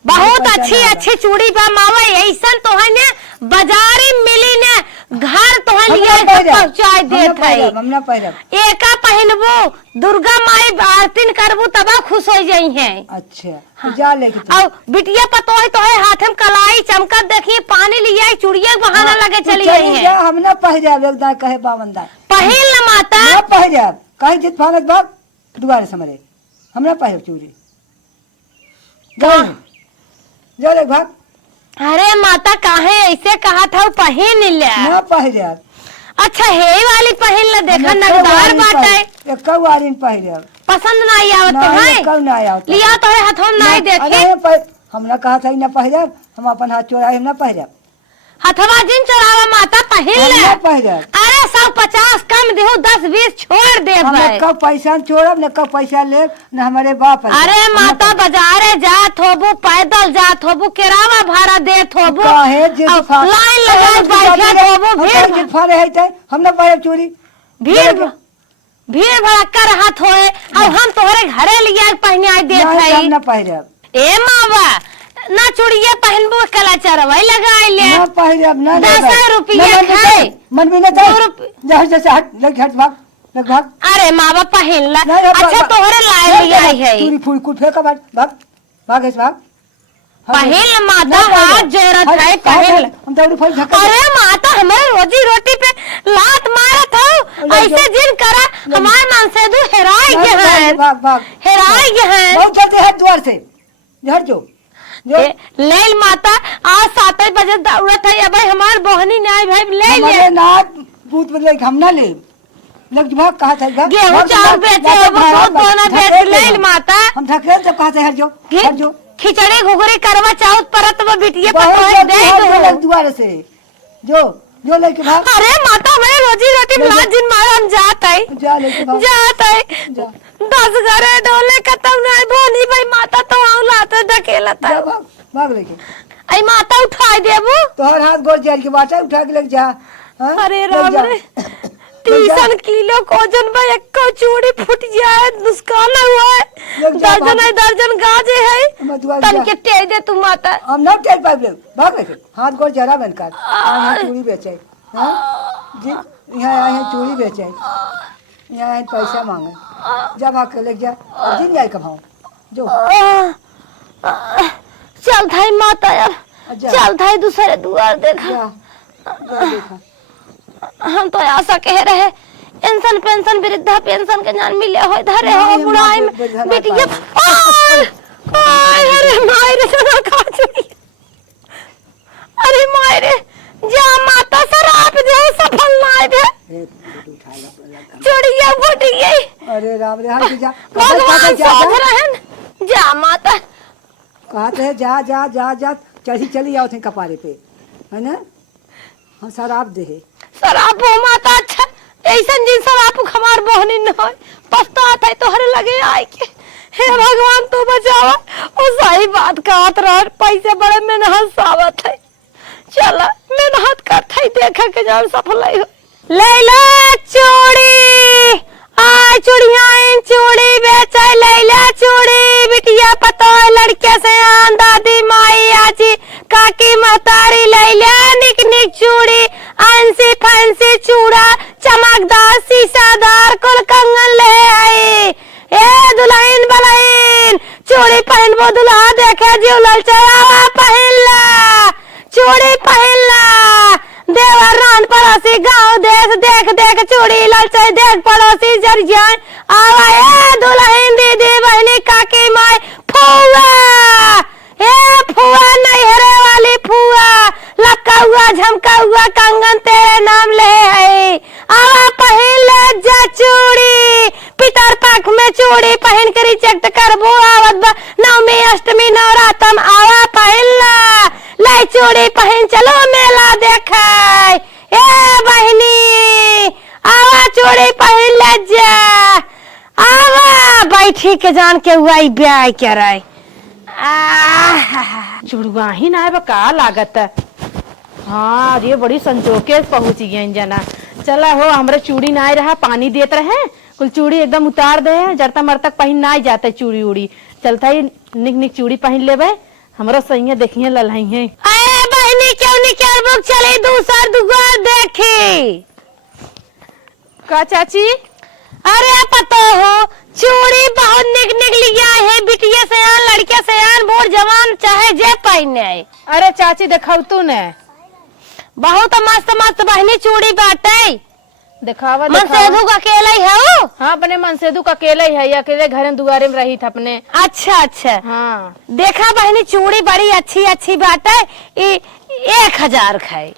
बहुत अच्छी चूड़ी बा मावा ऐसन तो है ने बाजारी मिली ने घर तो है लिए पहुंचाई देत है। हमना पहले एका पहनबो दुर्गा माई आरती करबो तबा खुश हो जाई है। अच्छा जा लेके और बिटिया पतो है तो है हाथ में कलाई चमकत देखिए पानी लिया चूड़िया बहाना लगे चली गई है। हमना पहले एकदम कहे बावंदा पहन ल माता ना पहले कहीं जित भागत भाग दुबारा समरे हमना पहले चूड़ी जा ले भाग। अरे माता काहे ऐसे कहा था पहन ले ना पहले अच्छा हे वाली पहन ले देखा नगदार बाटे एक वाली पहले पसंद नहीं आवत तो है कब ना आवत लिया तो है हथों नहीं देखे। हमने कहा था ना पहले हम अपन हाथ चोराए ना पहले हथवा जिन चढ़ावा माता पहन ले पहले। अरे 150 कम देहु 10-20 छोड़ दे भाई। कब पैसा छोड़ब न कब पैसा ले न हमारे बाप। अरे माता बाजारे जात होबू पैदल जात होबू किरावा भाड़ा देत होबू लाइन लगा बैठत होबू भीड़ फाड़े है हमने पाए चोरी भीड़ भड़का रहत होए और हम तोहरे घरे लिया पहने आई देत है ना पहले। ए मावा ना चूड़िया पहनबो कला चरवाई लगाई ले ना पहले अब ना 10 रुपया है मन भी ना जहाँ जैसे हट लग हट भाग लग भाग। अरे मावा पहन ला अच्छा तोहरे लाए लिया है चूड़ी फूल कुछ फेंका भाग भाग भाग ऐसे भाग पहन माता हाथ जोड़त है पहन। हम दौड़ी फल झक्का। अरे माता हमारे रोजी रोटी पे लात मारत हो ऐसे जिन करा हमारे मन से दू हेराई के हैं भाग भाग हेराई के हैं बहुत चलते हैं द्वार से घर जो ले माता आज 7 बजे दौड़त है अब हमार बहनी नहीं भाई ले ले नाथ पूत बदले हम ना ले लग भाग कहा था गेहूं चावल बेचे बहुत दोना बेच ले माता हम थकले तो कहा था हर जो खिचड़ी घुघरी करवा चाउत परत वो बिटिया पकोए दे द्वार से जो जो लेके भाग। अरे माता हमारे रोजी रोटी लाज जिन मार हम जात है जात है 10 घरे डोले खत्म नहीं भोनी भाई माता तो लाते ढकेला था भाग लेके आई माता उठाई देबू तोहर हाथ गोड़ जेल के बाटा उठा के लग जा। अरे राम रे 30 किलो को वजन में एक चूड़ी फूट जाए नुकसान हुआ है दर्जन गाजे है तन के टेक दे तू माता हम ना टेक पाइब भाग लेके हाथ गोड़ जरा बनकर यहाँ चूड़ी बेचे हां जी यहाँ आए हैं चूड़ी बेचे यहाँ पैसा मांगे जा भाग के लेके जा जिन जाए कमाओ जो चल थाई माता यार चल थाई दूसरे द्वार देखा हम तो आशा कह रहे पेंशन पेंशन वृद्धा पेंशन के जान मिले हो धरे हो बुढ़ाई में बेटिया अरे मायरे सना खा चुकी अरे मायरे जा माता शराब दे सफल ना दे चूड़िया फूट गई। अरे राम रे हम जा भगवान साथ रहन जा माता। कहते है जा जा जा जा चढ़ी चली आओ थे कपारे पे है ना। हाँ शराब दे शराब हो माता। अच्छा ऐसा जिन शराब हमार बहनी न हो पछतात है तोहरे लगे आए के। हे भगवान तू बचावा। वो सही बात कहत रह पैसे बड़े मेहनत सावत है। चला मेहनत करत है देखा के जान सफल हो। लैला चूड़ी आ चूड़ियां चूड़ी बेचे लैला चूड़ी बिटिया पता है लड़के से आन दादी माई आजी काकी महतारी लैला निक निक चूड़ी आंसी फैंसी चूड़ा चमकदार शीशादार कुल कंगन ले आई। ए दुल्हन बलहीन चूड़ी पहनबो दुल्हा देखे जीव ललचावा पहन ला चूड़ी पहन ला। देवर रान पड़ोसी गांव देश देख देख चूड़ी ललचाई देख पड़ोसी जर जाए आवा। ए दुल्हन दीदी बहनी काकी माई फुआ ए फुआ नैहरे वाली फुआ लक्का हुआ झमका हुआ कंगन तेरे नाम ले है। आवा पहन ले जा चूड़ी पितर पख में चूड़ी पहन कर चेक करबो आवत बा नवमी अष्टमी नवरात्रम आवा पहन ला ले चूड़ी पहन चलो मेला देखाय। ए बहनी आवा चूड़ी पहन ले जा आवा बैठी के जान के हुआ ब्याह कराय। चुड़वा ही ना है का लागत। हाँ ये बड़ी संजोके पहुंची गई जना। चला हो हमरे चूड़ी ना रहा पानी देत रहे कुल चूड़ी एकदम उतार दे जरता मरतक पहन ना जाते चूड़ी उड़ी चलता ही निक निक चूड़ी पहन लेबे हमरो सही देखिए ललही है। अरे बहनी क्यों निकल बुक चले दूसर दुगार देखी का चाची। अरे पता हो चूड़ी बहुत निक निक लिया है बिटिया से आन लड़के से आन बोर जवान चाहे जे पहने। अरे चाची देखा तू ने बहुत मस्त मस्त बहनी चूड़ी बाटे दिखावा मनसेधु का अकेला ही है वो। हाँ अपने मनसेधु का अकेला ही है अकेले घर दुआरे में रही था अपने। अच्छा अच्छा हाँ देखा बहनी चूड़ी बड़ी अच्छी अच्छी बाटे 1000 खाई।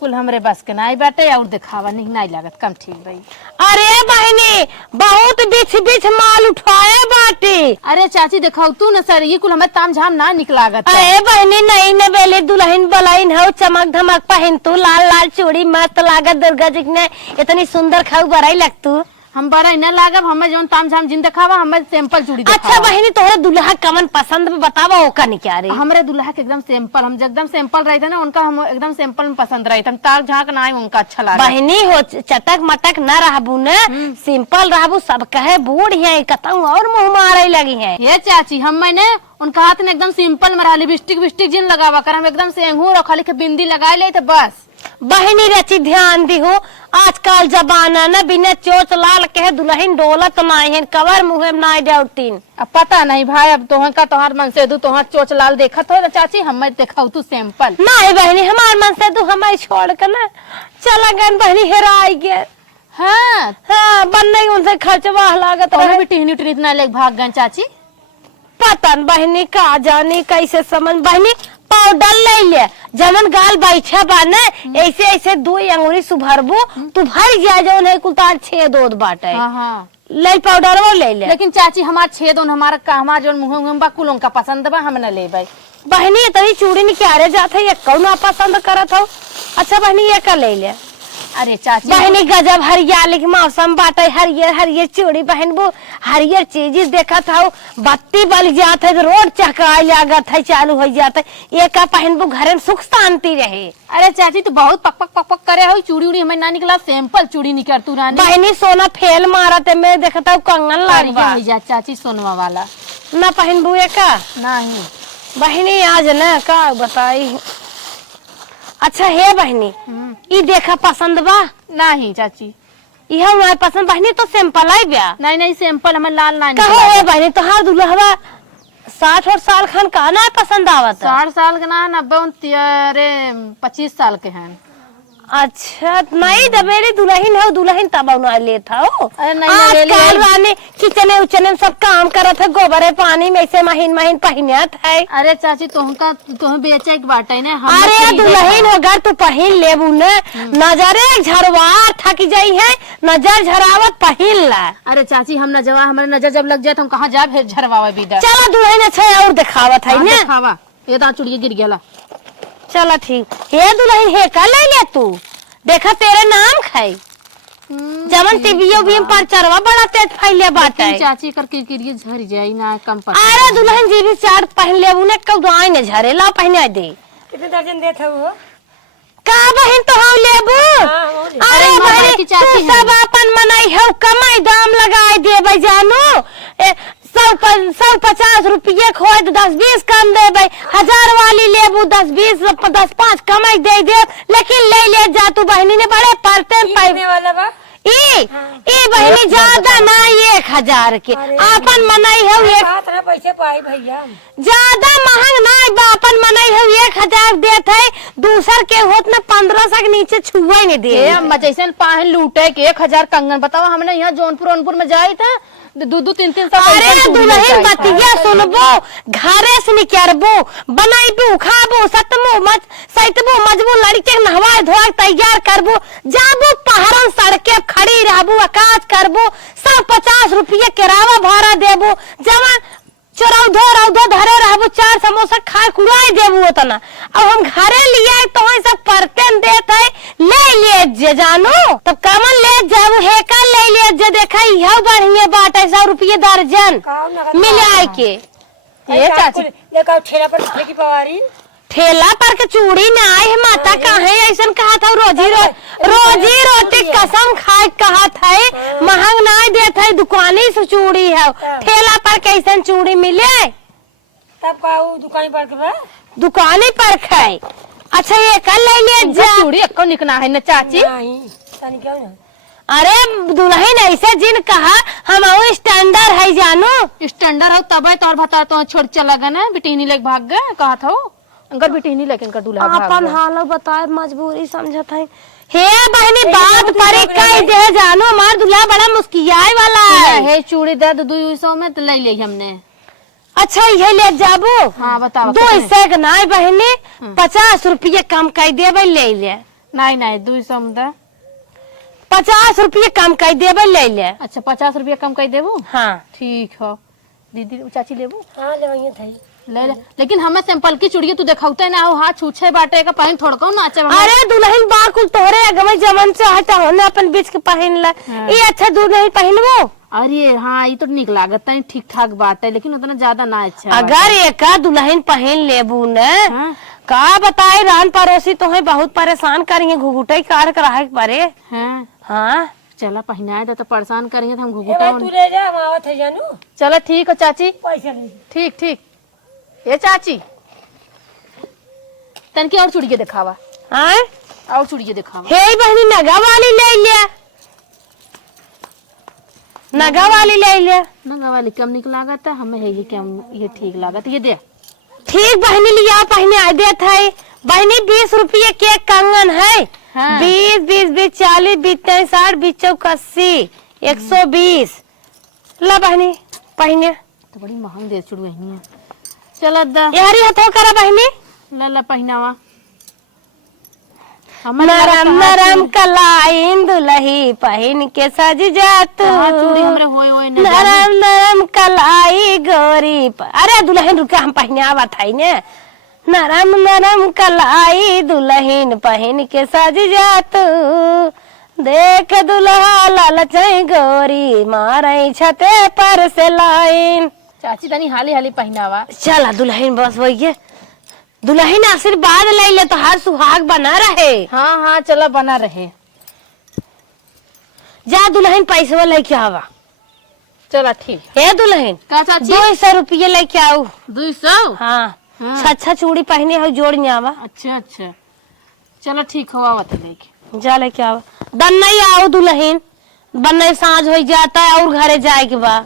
कुल हमरे बस के नाई बाटे और दिखावा नहीं नाई लागत कम ठीक भाई। अरे बहनी बहुत बिछ बिछ माल उठाए बाटे। अरे चाची दिखाओ तू न सर ये कुल हमें ताम झाम ना निकलागत। अरे बहनी नहीं न बेले दुल्हन बलाइन हो चमक धमक पहन तू लाल लाल चूड़ी मस्त लागत दुर्गा जी ने इतनी सुंदर खाऊ बराई लगतू। हम बड़ा न लागब हमें जो ताम झाम जिन दिखावा हमें सिंपल चूड़ी दिखावा। अच्छा बहनी तोहरे दुल्हा कमन पसंद में बतावा ओका नहीं क्या रे। हमरे दुल्हा के एकदम सिंपल हम एकदम सिंपल रहे थे ना उनका हम एकदम सिंपल में पसंद रहे थे ताक झाक ना उनका अच्छा लगा। बहनी हो चटक मटक न रहबू न सिंपल रहबू सब कहे बूढ़ है कतऊ और मुँह मारे लगी है। ये चाची हम मैंने उनका हाथ में एकदम सिंपल में रहा लिपस्टिक विस्टिक जिन लगावा कर हम एकदम से और खाली के बिंदी लगा ले तो बस। बहनी रची ध्यान दी हो आजकल जमाना न बिना चोच लाल के दुल्हन डोलत नाई है कवर मुँह में नाई डाउटीन। अब पता नहीं भाई अब तोहर का तोहर मन से दू तोहर चोच लाल देखत हो चाची हमें देखा तू सिंपल नहीं बहनी हमार मन से तू हमें छोड़ कर न चला गन बहनी हेराई गए। हाँ हाँ बनने उनसे खर्चवा लागत भी टिहनी टिहनी इतना लेके भाग गए चाची। पता न बहनी का जाने कैसे समझ बहनी पाउडर ले ले जमन गाल बैठा बा न ऐसे ऐसे 2 अंगुरी सुभरबो तू भर जा जो नहीं कुलतार 6 दूध बाटे। हाँ ले पाउडर वो ले ले। लेकिन चाची हमार 6 दूध हमारा का हमार जो मुँह बा कुलों का पसंद बा हम न ले भाई। बहनी इतनी चूड़ी निकाले जाते ये कौन पसंद करत हो। अच्छा बहनी ये का ले ले। अरे चाची बहनी गजब हरियाली के मौसम बाटे हरियर हरियर चूड़ी पहनबो हरियर चीज देखत हो बत्ती बल जात है रोड चहकाए लागत है चालू हो जाता है एक का पहनबो घर में सुख शांति रहे। अरे चाची तू बहुत पक पक पक पक करे हो चूड़ी उड़ी हमें ना निकला सिंपल चूड़ी निकल तू रानी। बहनी सोना फेल मारत है मैं देखता हूँ कंगन लागबा चाची सोनवा वाला ना पहनबो एक का नहीं बहनी आज न का बताई। अच्छा है बहनी ई देखा पसंद बा नहीं चाची यह हमारे पसंद बहनी तो सिंपल है ब्या। नहीं नहीं सिंपल हमें लाल ना कहो है बहनी तो हर दुल्हवा 60 और साल खान का ना पसंद आवत 60 साल के ना 90 अरे 25 साल के हैं। अच्छा नहीं दबेरी दुल्हन हो दुल्हन तब ना लेता हो। अरे नहीं नवेली आजकल रानी किचने उचने में सब काम करत है गोबरे पानी में से महीन महीन पहनत है। अरे चाची तुम बेचे एक बाटे ने हम अरे दुल्हन अगर तू पहन लेबू न नजरे झरवा थक जाई है नजर झरावत पहन ला। अरे चाची हम नजवा हमारे नजर जब लग जाए तो हम कहाँ जा फिर झरवावा बिदा। चला दुल्हन अच्छा और दिखावत है ना खावा ये दांत चुड़िया गिर गया। चला ठीक हे दुल्हन हे का ले ले तू देखा तेरे नाम खाई जमन टीवीओ भी पर चरवा बड़ा तेज फैले बात है। चाची कर किरकिरिए झर जाई ना कम पर। अरे दुल्हन जी भी चार पहन ले उन्हें कब दुआई ने झरे ला पहने दे कितने दर्जन देते हो का बहन तो हम लेबू। अरे भाई की तू चाची सब अपन मनाई हो कमाई दाम लगाए दे जानू 150 रुपये खोए तो 10-20 कम दे 1000 वाली लेबू 10-20 कमाई दे लेकिन ले जा तू बहनी ने बड़े परते वाला बा बहनी ज्यादा ना 1000 के अपन मनाई हो पैसे पाई भैया ज्यादा महंग ना अपन मनाई हो 1000 देत है दूसर के होत न 1500 के नीचे छुआ नहीं दे। जैसे पाहन लूटे के 1000 कंगन बताओ हमने यहाँ जौनपुर में जाए थे 2-3 सौ। अरे दुल्हन बतिया सुनबो घरे से निकलबो बनाइबो खाबो सैतबो मजबू लड़के नहवा धोआ तैयार करबो जाबो पहाड़न सड़के खड़ी रहबो काज करबो 150 रुपये किराया भाड़ा देबो जमा चौराउधो धरे रहबो 4 समोसा खा कुड़ाई देबो उतना अब हम घरे लिए तो सब परतेन देत है ले जे जानो तो कमन ले जाबो हे का ले जे देखा यह बढ़िया बाट 100 रुपये दर्जन मिलाए के। ये चाची लेकर ठेला पर की पवारी ठेला पर के चूड़ी न आए है माता कहे ऐसा कहा था रोजी रोटी कसम खाए कहा था महंग ना देत है दुकानी से चूड़ी है ठेला पर कैसन चूड़ी मिले तब का दुकानी पर के दुकानी पर खाए। अच्छा ये कल ले जा चूड़ी एको निकना है न चाची तनी क्यों ना। अरे दुल्हन ऐसे जिन कहा हम स्टैंडर्ड है जानो स्टैंडर्ड हो तब तो और बता तो छोड़ चला गया ना बिटिनी लेके भाग गए कहा था अंकर बिटिनी लेकिन का दूल्हा अपन हाल बताए मजबूरी समझत है। हे बहनी बात परे कह दे जानो हमार दूल्हा बड़ा मुस्कियाए वाला है चूड़ी दे 200 में तो ले ली हमने। अच्छा ये ले जाबो हाँ बताओ 200 के ना बहनी 50 रुपये कम कर देबे ले ले। नहीं 200 में दे 50 रुपये कम कर देबे ले ले। अच्छा 50 रुपये कम कर देबू। हाँ ठीक हो दीदी चाची लेबू हाँ ले थई ले लेकिन हमें सिंपल की चूड़ी तू देखौते ना हाथ छूछे बाटे का पहन थोड़को नाचे। अरे दुल्हन बाकुल तोहरे अगमे जमन चाहता हो ना अपन बीच के पहन ला ये अच्छा दुल्हन पहनबो। अरे हाँ ये तो निक लागत है ठीक ठाक बात है लेकिन उतना ज्यादा ना अच्छा। अगर एक दुल्हन पहन लेबू न हाँ? का बताए रान पड़ोसी तुम्हें बहुत परेशान करेंगे घुघुटे काट कर रहे परे। हाँ चला पहनाए दे तो परेशान करेंगे तो हम घुघुटा तू ले जा हम आवत है जानू। चलो ठीक है चाची पैसा ले ठीक ये चाची तनकी और चूड़ी के दिखावा और चूड़ी के दिखावा। हे बहनी नगा वाली ले लिया नगा वाली कम निक लागत है हमें है ये कम ये ठीक लागत ये दे ठीक बहनी लिया पहने आ देत है बहनी 20 रुपये के कंगन है। हाँ। 20 40 20 60 20 80 120 ला बहनी पहने तो बड़ी महंग दे चुड़ी है। चल दा यारी हथो करा बहनी ला पहनावा नरम नरम कलाइन दुलही पहन के सज जातू चूड़ी हमरे होए नरम नरम कलाई गोरी अरे दुल्हन रुका हम पहने आवत है ने नरम नरम कलाई दुल्हन पहन के सज जातू देख दुल्हा लालचई गोरी मारई छते पर से लाइन। चाची तनी हाली पहनावा। चला दुल्हन बस वही दुल्हन आशीर्वाद ले ले तो हर सुहाग बना रहे। हाँ चला बना रहे जा दुल्हन पैसा लेके आवा। चला ठीक हे दुल्हन का चाची 200 रुपये लेके आओ। 200 हाँ अच्छा चूड़ी पहने हो जोड़ आवा। अच्छा चलो ठीक हो आवत लेके जा लेके आवा दन्नई आओ दुल्हन बन्नई सांझ हो जाता है और घरे जाए के बा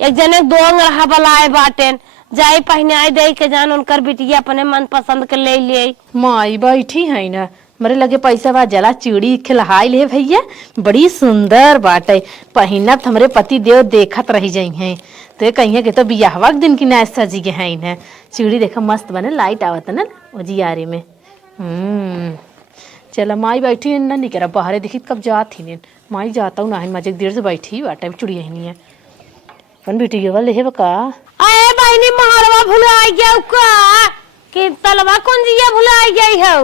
एक जने दोंग रहा बलाए बाटेन जाए पहने आए दे के जान उनकर बिटिया अपने मन पसंद के ले लिए। माई बैठी है ना मेरे लगे पैसा बा जला चूड़ी खिलहाई ले भैया, बड़ी सुंदर बाटे, पहिनत हमरे पति देव देखत रही जाई हैं। तो कहिए के तो बियाहवा के दिन की ना सजी के हैं इन्हें। चूड़ी देखा मस्त बने, लाइट आवत ना उजियारे में। चला माई बैठी है ना, नहीं करा बाहर देखी कब जात ही नहीं। माई जाता हूँ ना मजे देर से बैठी बाटे, चूड़ी नहीं है अपन बेटी के वाले है बका। अरे बहनी महारवा भुला गया का कि तलवा कौन जिया भुला गई है।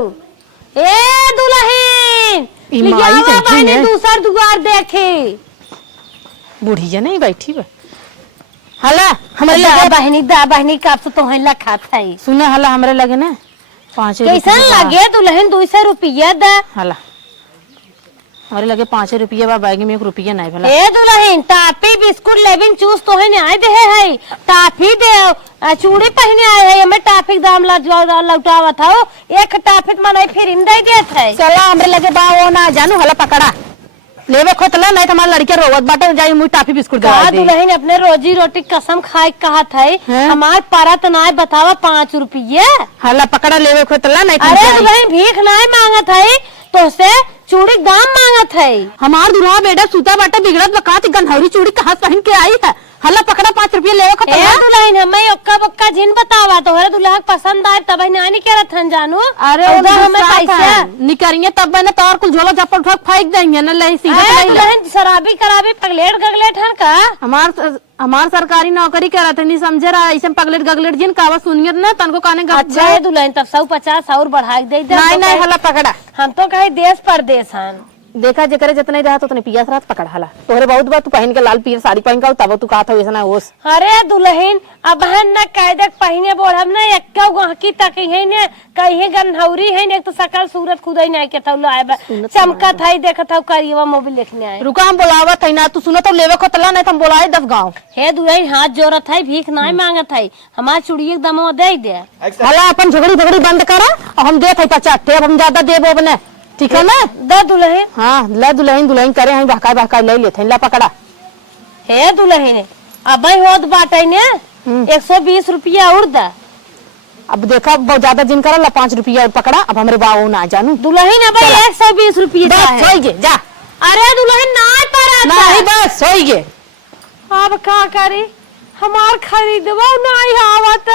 ए दुल्हन लियावा बहनी दूसर दुआर देखे। बूढ़िया नहीं बैठी बा। हला हमारे लगे बहनी दा बहनी कब से तुम्हें लखा था। सुना हला हमरे लगे ना 5 कैसन लगे दुल्हन 200 रुपया दा। हला हमारे लगे 5 रुपया बा, बैग में 1 रुपया नहीं भला। ए दुल्हन टाफी बिस्कुट लेविन चूस तो है नहीं दे है टाफी दे चूड़ी पहने आए है। मैं टाफी के दाम लौटावा था, एक टाफी मनाई फिर इन दे देत है। चला हमरे लगे बा वो ना जानू हला पकड़ा लेवे खोतला नहीं तो हमारा लड़के रोवत बाटे जाई मुई टाफी बिस्कुट दे। दुल्हन अपने रोजी रोटी कसम खाए कहा था हमार परत ना बतावा 5 रुपये। हला पकड़ा लेवे खोतला नहीं। अरे दुल्हन भीख ना मांगत है तो से चूड़ी दाम मांगत है। हमार दुल्हा बेटा सूता बाटा बिगड़त बकात गनहौरी चूड़ी कहाँ पहन के आई है। हला पकड़ा 5 रुपया लेवे खोतला। दुल्हन हमें ओक्का बक्का जिन बतावा तो हरे दुल्हा पसंद आए तब नहीं कह रहा जानू। अरे हमें पैसा निकरिए तब मैंने तौर कुल झोला चप्पल ठोक फेंक देंगे ना ले शराबी कराबी पगलेट गगलेट हन का। हमार सरकारी नौकरी करा थे नहीं समझे रहा ऐसे पगलेट गगलेट जिन कावा सुनियत ना तनको काने अच्छा है दुल्हन तब 150 और बढ़ा दे। नहीं हला पकड़ा हम तो कहे देश परदेश हन। देखा जेकरे जितना ही रहा तो उतने पियास रात पकड़ हला तोहरे बहुत बात तू पहन के लाल पीर साड़ी पहन का तब तू कहा था वैसा ना ओस। अरे दुल्हन अब हन न कायदे पहने बोल हम ना एक्का गहकी तक है ने कहीं गनहौरी है ने तो सकल सूरत खुद ही नहीं के थौ लाए चमका था देखत हौ करियवा मोबाइल देखने आए। रुका हम बोलावा था ना तू सुनो तो लेवे खोतला नहीं हम बोलाए 10 गांव। हे दुल्हन हाथ जोड़त है भीख नहीं मांगत है हमार चूड़ी एकदम दे दे। हला अपन झगड़ी बंद करा और हम देत है 50 अब हम ज्यादा देबो बने ठीक है ना। द दुल्हन हाँ ला दुल्हन करे हैं बहका ले लेते हैं ला पकड़ा। हे दुल्हन अब होत बाटे ने 120 रुपया और दा। अब देखा बहुत ज्यादा जिन करा ला 5 रुपया पकड़ा अब हमरे बाबू ना जानू। दुल्हन अब 120 रुपया जा। अरे दुल्हन ना पारा नहीं बस हो गए। अब का करे हमार खरीदवा नहीं आवत।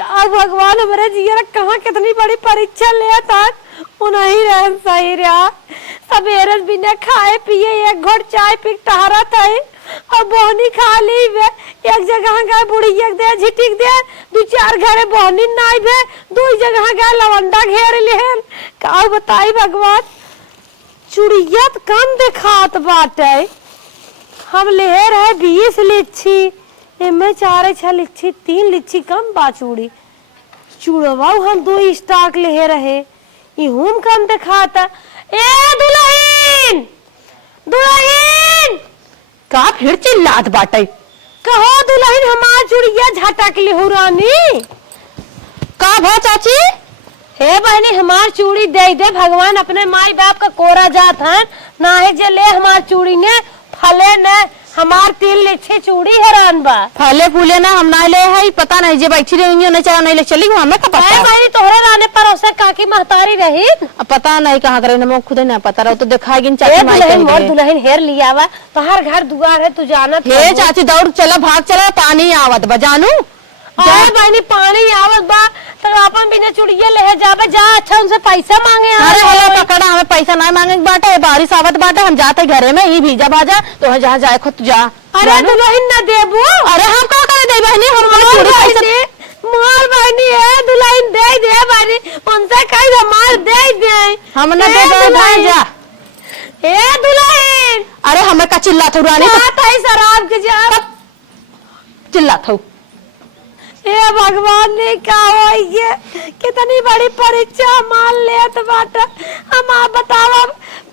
भगवान हमारे जिया कहाँ कितनी बड़ी परीक्षा लेता नहीं रहन सही रहा। सवेरे बिना खाए पिए 1 घोट चाय पी टहरा था और बोहनी खा ली वे एक जगह गए बुढ़िया दे झिटिक दे 2-4 घरे बोहनी नाई भे 2 जगह गए लवंडा घेर लेहन का बताई भगवान। चुड़िया कम दिखात बाटे हम लेर है 20 लिच्छी एमे 4-6 लिच्छी 3 लिच्छी कम बा चूड़ी चूड़वा हम 2 स्टॉक ले रहे इहुम कम दिखाता। ए दुल्हन का फिर चिल्लात बाटे कहो दुल्हन हमार चूड़िया झटक ले हो रानी का भा चाची। हे बहनी हमार चूड़ी दे दे भगवान अपने माई बाप का कोरा जात हन ना है जे ले हमार चूड़ी ने फले न हमार 3 लिच्छी चूड़ी हैरान बा। फले फूले ना हम ना ले है पता नहीं जे बैठी रही नहीं चाह नहीं ले चली हमें का पता है भाई तोहरे राने पर उसे काकी महतारी रही पता नहीं कहाँ करे ना खुद नहीं पता रहा तो दिखाएगी चाची माई दुल्हन मोर दुल्हन हेर लिया वा तो हर घर दुआर है तू जानत हे चाची दौड़ चला भाग चला पानी आवत बा जानू। अरे बहनी पानी आवत बा तो अपन बिना चुड़िया ले जावे जा अच्छा उनसे पैसा मांगे। अरे हला पकड़ा हमें पैसा नहीं मांगे बाटे बारिश आवत बाटे हम जाते घरे में ही भीजा भाजा तो जहाँ जाए खुद जा। अरे दुल्हन न देबू। अरे हम का करे दे बहनी हम मार बहनी है दुल्हन दे बहनी उनसे कहीं हमार दे हम न दे जा। ए दुल्हन अरे हमें का चिल्ला था रानी शराब के जा चिल्ला था। हे भगवान ने कहा ये कितनी बड़ी परीक्षा मान लेत बाटा हम आप बताओ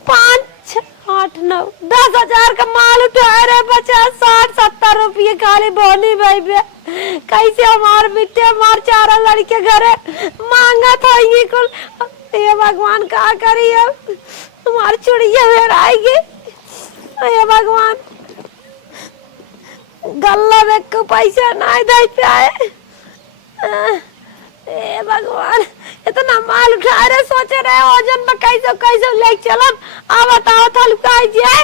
5, 8, 9, 10 हजार का माल उठाए रहे बचा 60-70 रुपये खाली बोनी भाई बे कैसे हमार बिट्टे हमार 4 लड़के घरे मांगा था ये कुल। ये भगवान का करी हमारी चुड़िया वेर आएगी। ये भगवान गल्ला में को पैसा नहीं दे पाए। ए भगवान इतना माल उठा रहे, सोचे रहे वजन में कैसे कैसे ले चलब। आ बताओ था लुकाई जाए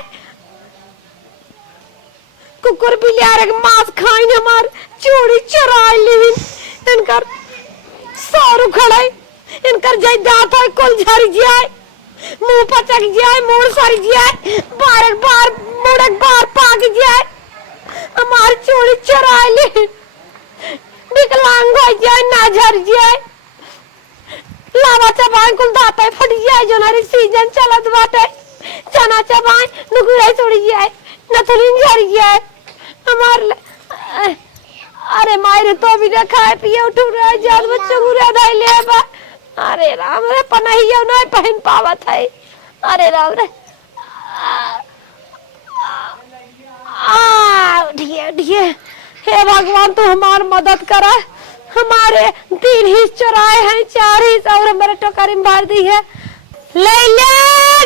कुकुर बिलार के मांस खाइन हमार चूड़ी चुराई ली इनकर सौर उखड़ाई इनकर जायदाद है कुल झड़ जाए, मुंह पचक जाए, मुंह सड़ जाए, बार बार पाक जाए, हमार चूड़ी चुराई ली विकलांग हो जाए, ना झड़ जाए, लावा चबाई कुल दाता फट जाए, जो नारी सीजन चलत बाटे चना चबाई नुकुरा चुड़ जाए, नथुलिन झड़ जाए हमार। अरे मारे तो भी ना खाए पिए उठू रहे जात बच्चों को रे ले बा। अरे राम रे पनहिया नहीं पहन पावत है। अरे राम रे उठिए उठिए, हे भगवान तू हमार मदद करा। हमारे 3 हिस्से चुराए हैं, 4 हिस्से और हमारे टोकरी में भर दी है। लैला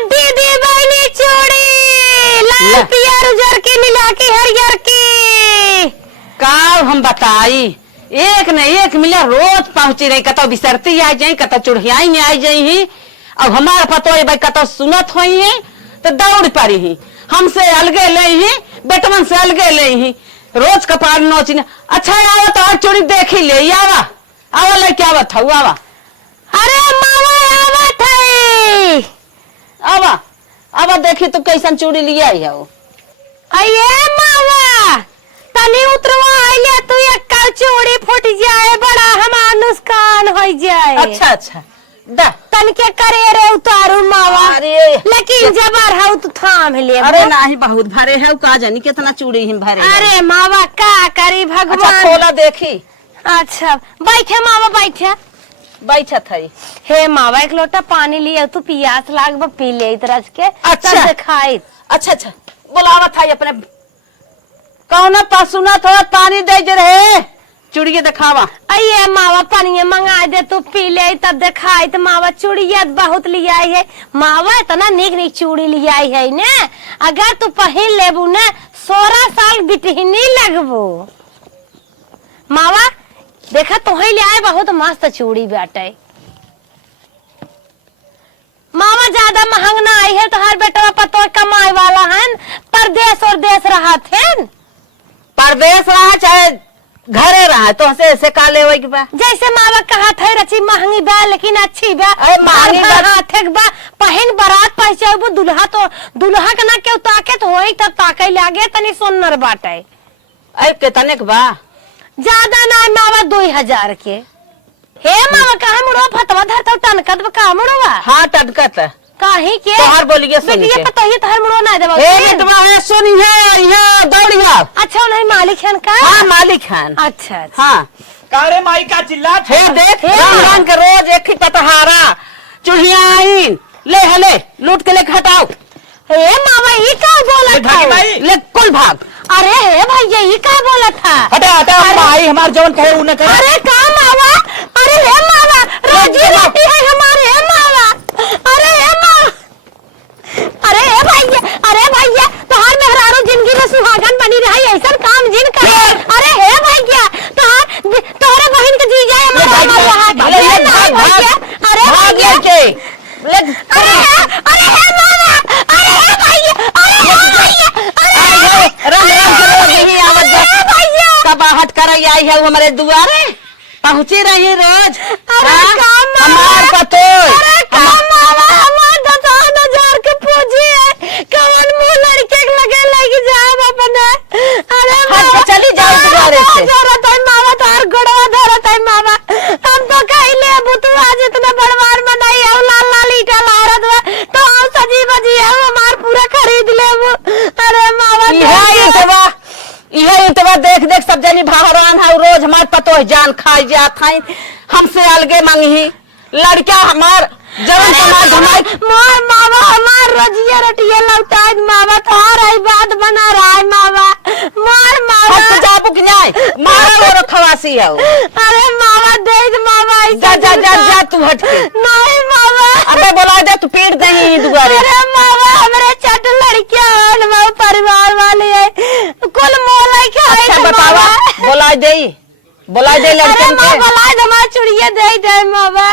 दीदी बहनी चूड़ी लाल पियर उजर के मिला के हरियर की का हम बताई, एक न एक मिला रोज पहुंची रही, कतो बिसरती आ जाई, कतो चुड़ियाई आ जाई। अब हमारा पतो है भाई कतो सुनत होई है तो दौड़ पड़ी ही, हमसे अलगे ले ही, बेटवन से अलगे ले ही, रोज कपार नोचने। अच्छा आवा तो और चूड़ी देखी ले आवा, आवा लेके आवत हूँ आवा। अरे मामा आवत है, आवा आवा देखी तू कैसन चूड़ी लिया है। अये मामा तनी उतरवा आइले तू एक कल चूड़ी फूट जाए, बड़ा हमार नुकसान हो जाए। अच्छा अच्छा दा तन के करे रे उतारू मामा, अरे लेकिन जबर है तो थाम ले। अरे नहीं बहुत भरे है, का जानी कितना चूड़ी हिम भरे। अरे मामा का करी भगवान। अच्छा खोला देखी। अच्छा बैठे मामा बैठे बैठा था। हे मामा एक लोटा पानी लिया तू पियास लाग पी ले तरह के। अच्छा खाई। अच्छा अच्छा बुलावा था अपने कौन सुना थोड़ा पानी दे जे रहे चूड़िया दिखावा। अये मावा पानी मंगा दे तू पी ले तब दिखाई। तो मावा चूड़िया बहुत लिया है मावा, इतना निक निक चूड़ी लिया है ने, अगर तू पहन लेबू ने 16 साल बिटहनी लगबू। मावा देखा तुहे ले आए बहुत मस्त चूड़ी बाटे। मामा ज्यादा महंग ना आई है, तो हर बेटा पतो कमाए वाला है, परदेश और देश रहा थे, परदेश रहा चाहे घरे रहा, तो ऐसे का ले वही बा। जैसे मावा कहा था रची महंगी बा लेकिन अच्छी बा। अरे महंगी बा पहन बारात पहुंचाबू दुल्हा, तो दुल्हा के ना क्यों ताके तो होई तब ताके लागे तनी सुन्नर बाटे। अरे कितने के बा? ज्यादा ना मावा 2000 के। हे मावा कहा मुड़ो फतवा धरता टनकत का मुड़वा। हाँ टनकत काहे के तोहर बोलिए सुन के पता ही तोहर मुड़ो ना देबो। ए बेटवा है सुनी है यहाँ दौड़िया। अच्छा नहीं मालिक है का? हाँ मालिक है। अच्छा हाँ कारे माई का चिल्ला हे देख रंग रंग के रोज एक ही पतहारा चूड़िया आई ले हले लूट के ले हटाओ। हे मामा ये का बोला था? ले कुल भाग। अरे हे भैया ये का बोला था? हटा हटा माई हमार जवन कहे उन्हें करे। अरे का मामा? अरे हे मामा रोजी रोटी है हमारे। हे मामा अरे हे मामा अरे हे भैया तोहार मेहरारू जिंदगी में सुहागन बनी रही ऐसा काम जिन कर। अरे हे भैया तोहरे बहन के जीजा हमारे यहाँ। अरे हे मामा अरे हे मामा अरे हे भैया कबाहट कर आई है हमारे दुआरे पहुंची रही रोज। हमार पतो के पूछी है कौन मुंह लड़के लगे लगी जाम अपने। अरे चली जाओ दुआरे से। जरूरत है मामा तार गड़वा धरत है मामा। हम तो कहीं ले तू आज इतना बड़वार मनाई है लाल लाल ईटा लारत हुआ तो सजी बजी है हमार पूरा खरीद ले वो। अरे मामा यह इतवा देख देख सब जनी भावरान है रोज हमारे पतो जान खाई जात है हमसे अलगे मांगी लड़का हमार जवन समाज हमारे मोर मामा हमार रजिया रटिया लौटाए मामा तोहर आई बात बना रहा है मामा। मोर मामा हट जाबू कि नहीं मारा और खवासी है। अरे मामा देख मामा जा जा जा जा तू हट के। नहीं मामा अबे बोला दे तू पीट देही दुआरे। अरे मामा हमरे चट लड़कियां हैं मामा परिवार वाले है कुल मोला के। अच्छा बतावा बोला दे लड़के बोला दे मामा चुड़िया दे मामा।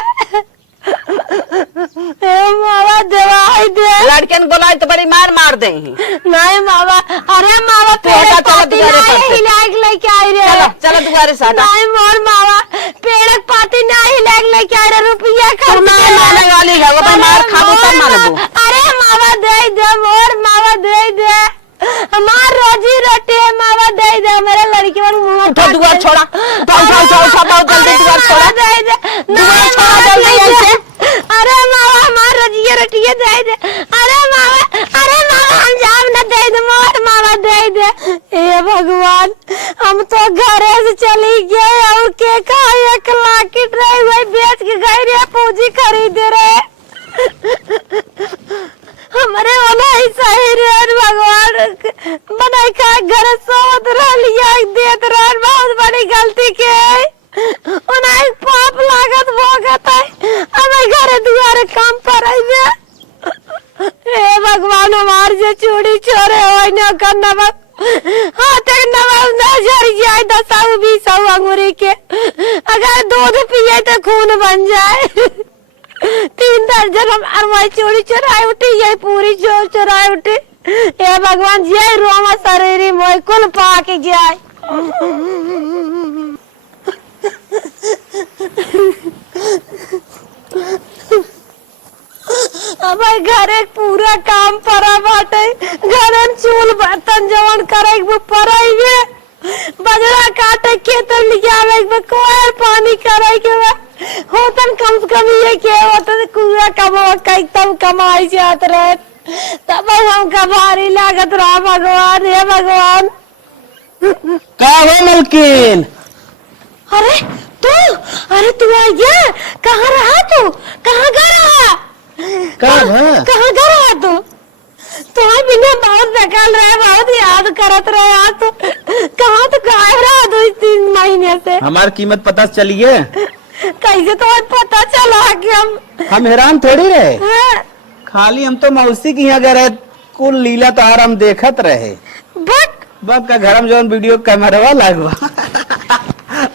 हे मावा दवाई दे। लड़कन बोलाई तो बड़ी मार मार दे। नहीं मावा, अरे मावा पेड़ चलो पाती दुआरे पर नहीं से। हिलाक लेके आई रे। चलो चलो दुआरे से हटा। नहीं मोर मावा पेड़ पाती नहीं हिलाक लेके आई रे, रुपया खर्च तू नहीं माने वाली है, वो तो मार खाबो तब मानबो। अरे मावा दे दे मोर मावा दे दे, हमार रोजी रोटी है मावा दे दे, मेरे लड़की वाला मुंह उठो दुआर छोड़ा, उठा बहुत जल्दी दुआर छोड़ा, दे दे, दुआर छोड़ा जल्दी ऐसे। अरे मावा हमार रोजी रोटी दे दे, अरे मावा हम जाम न दे दे, मोर मावा दे दे। हे भगवान, हम तो घरे से चली गए और के कहा 1 लाख की ड्राइवर बेच के गए रे, पूंजी खरीदे रे। हमारे वाला ही सही रे भगवान, बनाई खा घर सोत लिया देत रह, बहुत बड़ी गलती के उन्हें पाप लागत भोगत है, हमें घर दुआरे काम पर आइबे। हे भगवान, हमार जे चूड़ी चोरे होय न करना बस हाथ नवाज न झड़ जाए 10-20 अंगूरी के, अगर दूध पिए तो खून बन जाए। 3 दर्जन हम अरमाई चोरी चुराई उठी, यही पूरी चोर चुराई उठी। हे भगवान, ये रोमा शरीरी मोय कुल पाके जाए। अब घरे पूरा काम पड़ा बाटे, घरन चूल बर्तन जवन करे वो पड़ाइबे, बजरा काटे खेत लियावे के कोयर पानी करे के होतन कम से कम ये के होतन कुआ कमा कई तब कमाई जात रहे, तब हम का भारी लागत रहा। भगवान, हे भगवान। का हो मलकिन? अरे तू आ गया, कहाँ रहा तू, कहाँ गया कहाँ गया तू? तुम्हारे बिना बहुत निकल रहा है, बहुत याद करत रहे यार, तू कहाँ तो गायब रहा 2-3 महीने से। हमारी कीमत पता चलिए? कैसे तुम्हें पता चला कि हम हैरान थोड़ी रहे, हाँ? खाली हम तो मौसी की यहाँ गए, कुल लीला तोहार हम देखत रहे। बक का घर में जो वीडियो कैमरा लगवा।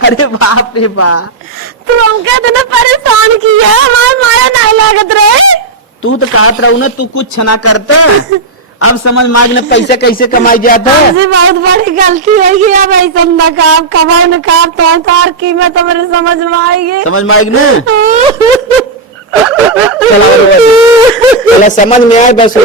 अरे बाप रे बाप, तू हमका इतना परेशान किया, हमारा माया नहीं लागत रहे। तू तो कहत रहू ना तू कुछ ना करता, अब समझ में आज पैसे कैसे कमाई जाता है। हमसे बहुत बड़ी गलती है कि अब ऐसा नकाब कमाई नकाब तो और कीमत हमारे समझ में आएगी, समझ में आएगी ना? चला समझ में आए बस।